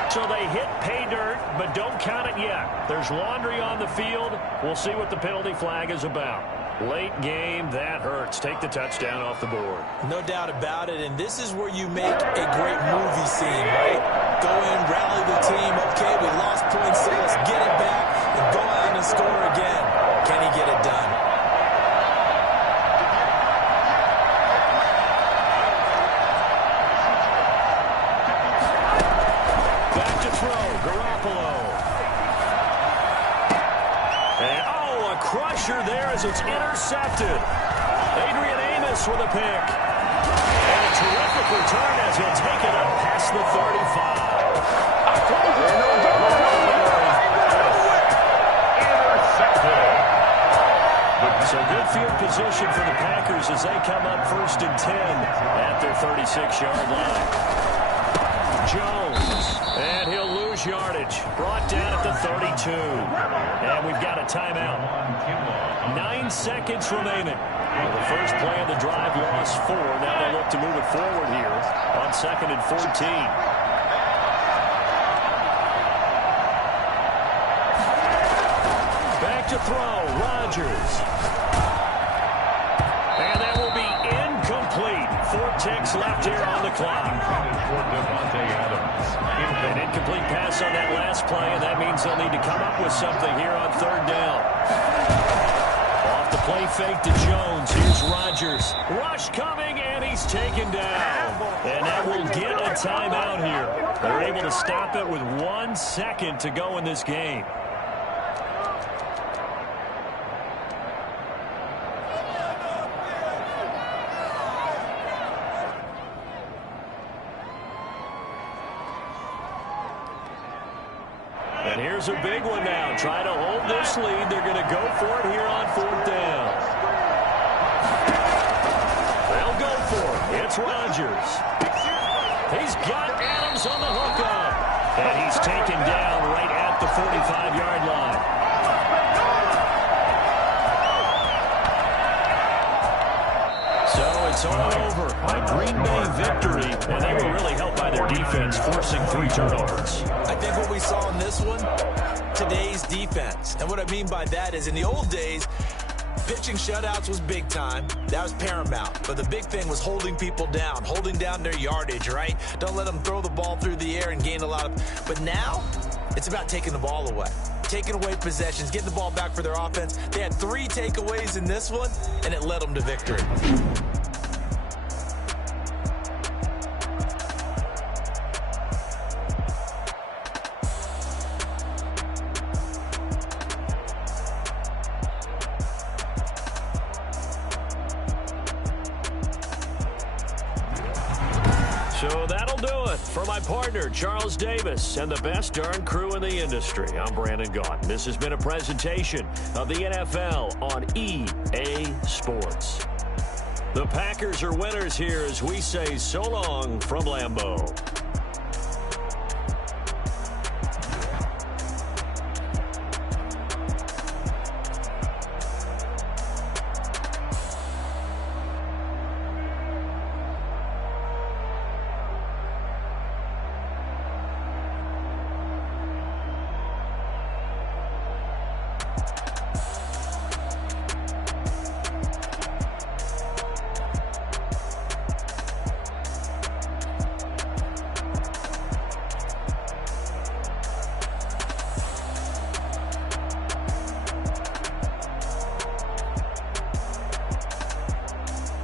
So they hit pay dirt, but don't count it yet. There's laundry on the field. We'll see what the penalty flag is about. Late game, that hurts. Take the touchdown off the board. No doubt about it, and this is where you make a great movie scene, right? Go in, rally the team. Okay, we lost points, so let's get it back and go out and score again. Can he get it done? Crusher there as it's intercepted. Adrian Amos with a pick. And a terrific return as he'll take it up past the 35. So good field position for the Packers as they come up 1st and 10 at their 36-yard line. Jones, and he'll lose yardage. Brought down at the 32. And we've got a timeout. 9 seconds remaining. Well, the first play of the drive lost 4. Now they look to move it forward here on 2nd and 14. Back to to throw. Rodgers. And that will be incomplete. 4 ticks left here on the clock. An incomplete pass on that last play, and that means they'll need to come up with something here on 3rd down. Off the play fake to Jones. Here's Rodgers. Rush coming, and he's taken down. And that will get a timeout here. They're able to stop it with 1 second to go in this game. And here's a big one now. Try to hold this lead. They're going to go for it here on 4th down. They'll go for it. It's Rodgers. He's got Adams on the hookup. And he's taken down right at the 45-yard line. So it's all over. A Green Bay victory, and they were really helped by their defense, forcing 3 turnovers. I think what we saw in this one, today's defense. And what I mean by that is in the old days, pitching shutouts was big time. That was paramount. But the big thing was holding people down, holding down their yardage, right? Don't let them throw the ball through the air and gain a lot of... But now, it's about taking the ball away. Taking away possessions, getting the ball back for their offense. They had 3 takeaways in this one, and it led them to victory. So that'll do it for my partner, Charles Davis, and the best darn crew in the industry. I'm Brandon Gaughan. This has been a presentation of the NFL on EA Sports. The Packers are winners here as we say so long from Lambeau.